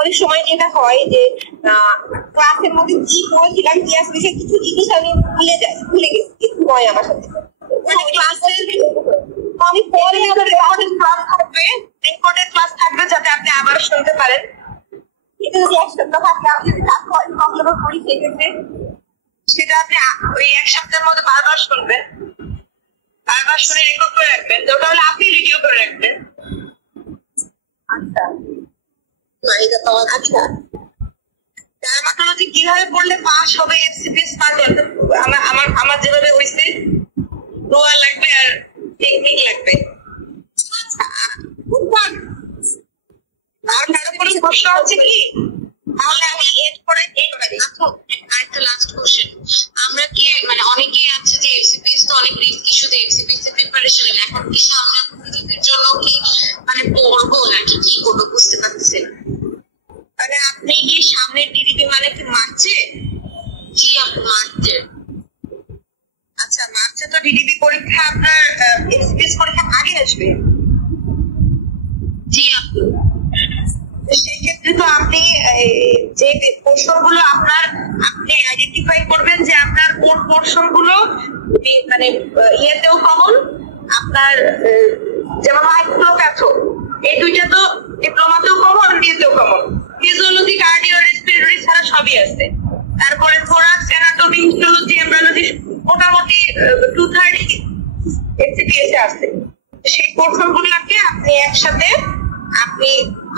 অনেক সময় যেটা হয় যে ক্লাসের মধ্যে কি পড়েছিলাম, কি আসলে কিছু জিনিস আমি ভুলে গেছি, একটু হয় আমার সাথে। আমি পরে রেকর্ডেড ক্লাস থাকবে, যাতে আপনি আবার শুনতে পারেন। এটা যদি এক সপ্তাহ থাকে, আমি যদি কাজ করি সেক্ষেত্রে সেটা আপনি ওই এক সপ্তাহের মধ্যে বারবার শুনবেন, বারবার শুনে রেকর্ড করে রাখবেন, ওটা হলে আপনি ভিডিও করে রাখবেন। আচ্ছা আচ্ছা, ডার্মাটোলজি কিভাবে পড়লে পাস হবে এফসিপিএস পার্ট 1? আমার যেভাবে হয়েছে, দোয়া লাগবে আর টেকনিক লাগবে। আর কারো কোনো প্রশ্ন আছে কি? তাহলে আমি এড করে পারি। আরেকটা লাস্ট কোশ্চেন, আমরা কি মানে অনেকেই আছে যে এফসিপিএস তো অনেক রিস্ক ইস্যুতে এফসিপিএস এর প্রিপারেশন, এখন কি সামনে প্রতিযোগিতার জন্য কি মানে পড়বো নাকি কি করবো বুঝতে পারতেছি না। মানে আপনি কি সামনের ডিডিবি মানে কি মার্চে? জি আপু মার্চে। আচ্ছা, মার্চে তো ডিডিবি পরীক্ষা আপনার এফসিপিএস পরীক্ষা আগে আসবে। জি আপু। সেই ক্ষেত্রে তো আপনি যে পোর্শন গুলো আপনি আইডেন্টিফাই করবেন যে আপনার কোন পোর্শন গুলো মানে ইয়েতেও কমন, আপনার যেমন মাইক্রোপ্যাথো, এই দুইটা তো ডিপ্লোমাতেও কমন, বিয়েতেও কমন। ফিজিওলজি, কার্ডিও, রেসপিরেটরি ছাড়া সবই আছে। তারপরে থোরাক্স, অ্যানাটমি, হিস্টোলজি, এমব্রায়োলজি মোটামুটি 2/3 এফসিপিএস এ আছে। সেই পোর্শন গুলোকে আপনি একসাথে আপনি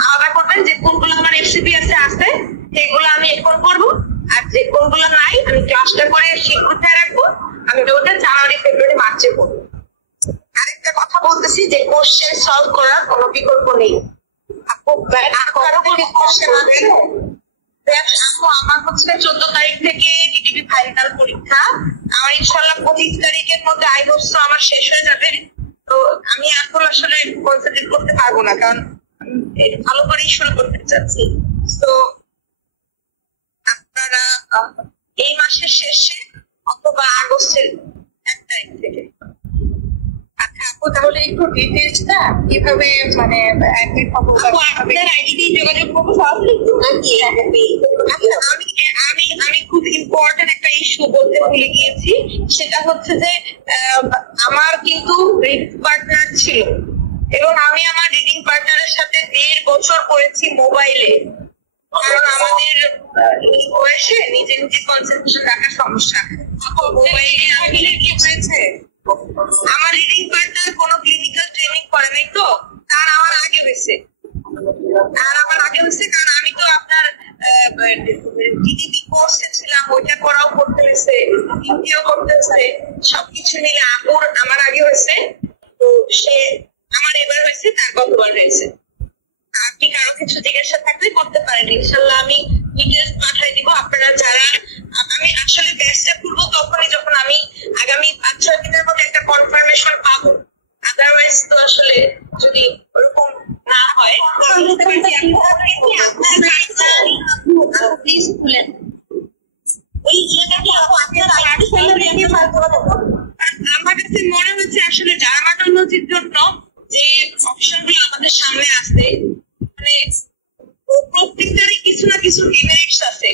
আলাদা করবেন যে কোনগুলো আমার এফসিপিএস এ আছে সেগুলো আমি এখন করবো, আর যে কোনগুলো নাই আমি ক্লাসটা করে শিক্ষায় রাখবো, আমি ওটা জানুয়ারি, ফেব্রুয়ারি, মার্চে করবো। আরেকটা কথা বলতেছি যে কোশ্চেন সলভ করার কোনো বিকল্প নেই। আমার হচ্ছে 14 তারিখ থেকে ডিডিবি ফাইনাল পরীক্ষা। আমার ইনশাল্লাহ 25 তারিখের মধ্যে আইবর্স আমার শেষ হয়ে যাবে। তো আমি এখন আসলে কনসেন্ট্রেট করতে পারবো না, কারণ ভালো করেই শুরু করতে চাচ্ছি। তো আপনারা এই মাসের শেষে অথবা আগস্টের 1 তারিখ থেকে। আচ্ছা আপু, তাহলে একটু ডিটেইলসটা কিভাবে মানে অ্যাডমিট হবো, আপনার আইডি যোগাযোগ করবো সরাসরি নাকি? আচ্ছা, আমি খুব ইম্পর্টেন্ট একটা ইস্যু বলতে ভুলে গিয়েছি, সেটা হচ্ছে যে আমার কিন্তু রিডিং পার্টনার ছিল এবং আমি আমার রিডিং পার্টনারের সাথে 1.5 বছর করেছি মোবাইলে, কারণ আমাদের এই বয়সে নিজে নিজে কনসেন্ট্রেশন রাখার সমস্যা। মোবাইলে আমি কি হয়েছে, আমার রিডিং পার্টনার কোনো ক্লিনিক্যাল ট্রেনিং করে নাই, তো তার আমার আগে হয়েছে, কারণ আমি তো আপনার ডিডিবি কোর্সে ছিলাম, ওইটা করাও করতে হয়েছে, হিন্দিও করতে হয়েছে, সবকিছু মিলে আমার আগে হয়েছে। তো সে আমার এবার হয়েছে, তার গতবার হয়েছে। আপনি কারো কিছু জিজ্ঞাসা থাকলে করতে পারেন, ইনশাল্লাহ আমি ডিটেলস পাঠিয়ে দিব। আপনারা যারা, আমি আসলে ব্যাচটা খুলবো তখনই যখন আমি আগামী 5-6 দিনের মধ্যে একটা কনফার্মেশন পাবো। আদারওয়াইজ তো আসলে যদি ওরকম না হয় প্লিজ খুলেন ওই ইয়েটাকে। আমার কাছে মনে হচ্ছে আসলে ডার্মাটোলজির জন্য যে অপশন গুলো আমাদের সামনে আসছে, মানে প্রত্যেকটারই কিছু না কিছু ডিমেরিটস আছে।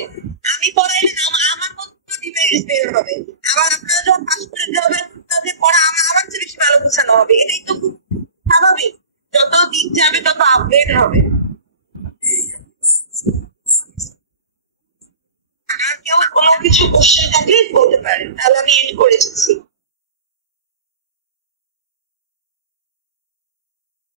আমি পড়াইলে আমার মতো ডিমেরিটস বের হবে, আবার আপনারা যখন পাস করে যাবেন তাদের পড়া আমার চেয়ে বেশি ভালো বোঝানো হবে। এটাই তো খুব স্বাভাবিক, যত দিন যাবে তত আপডেট হবে। আর কেউ কোনো কিছু কোশ্চেন থাকলে বলতে পারেন, তাহলে আমি এন্ড করে দিচ্ছি।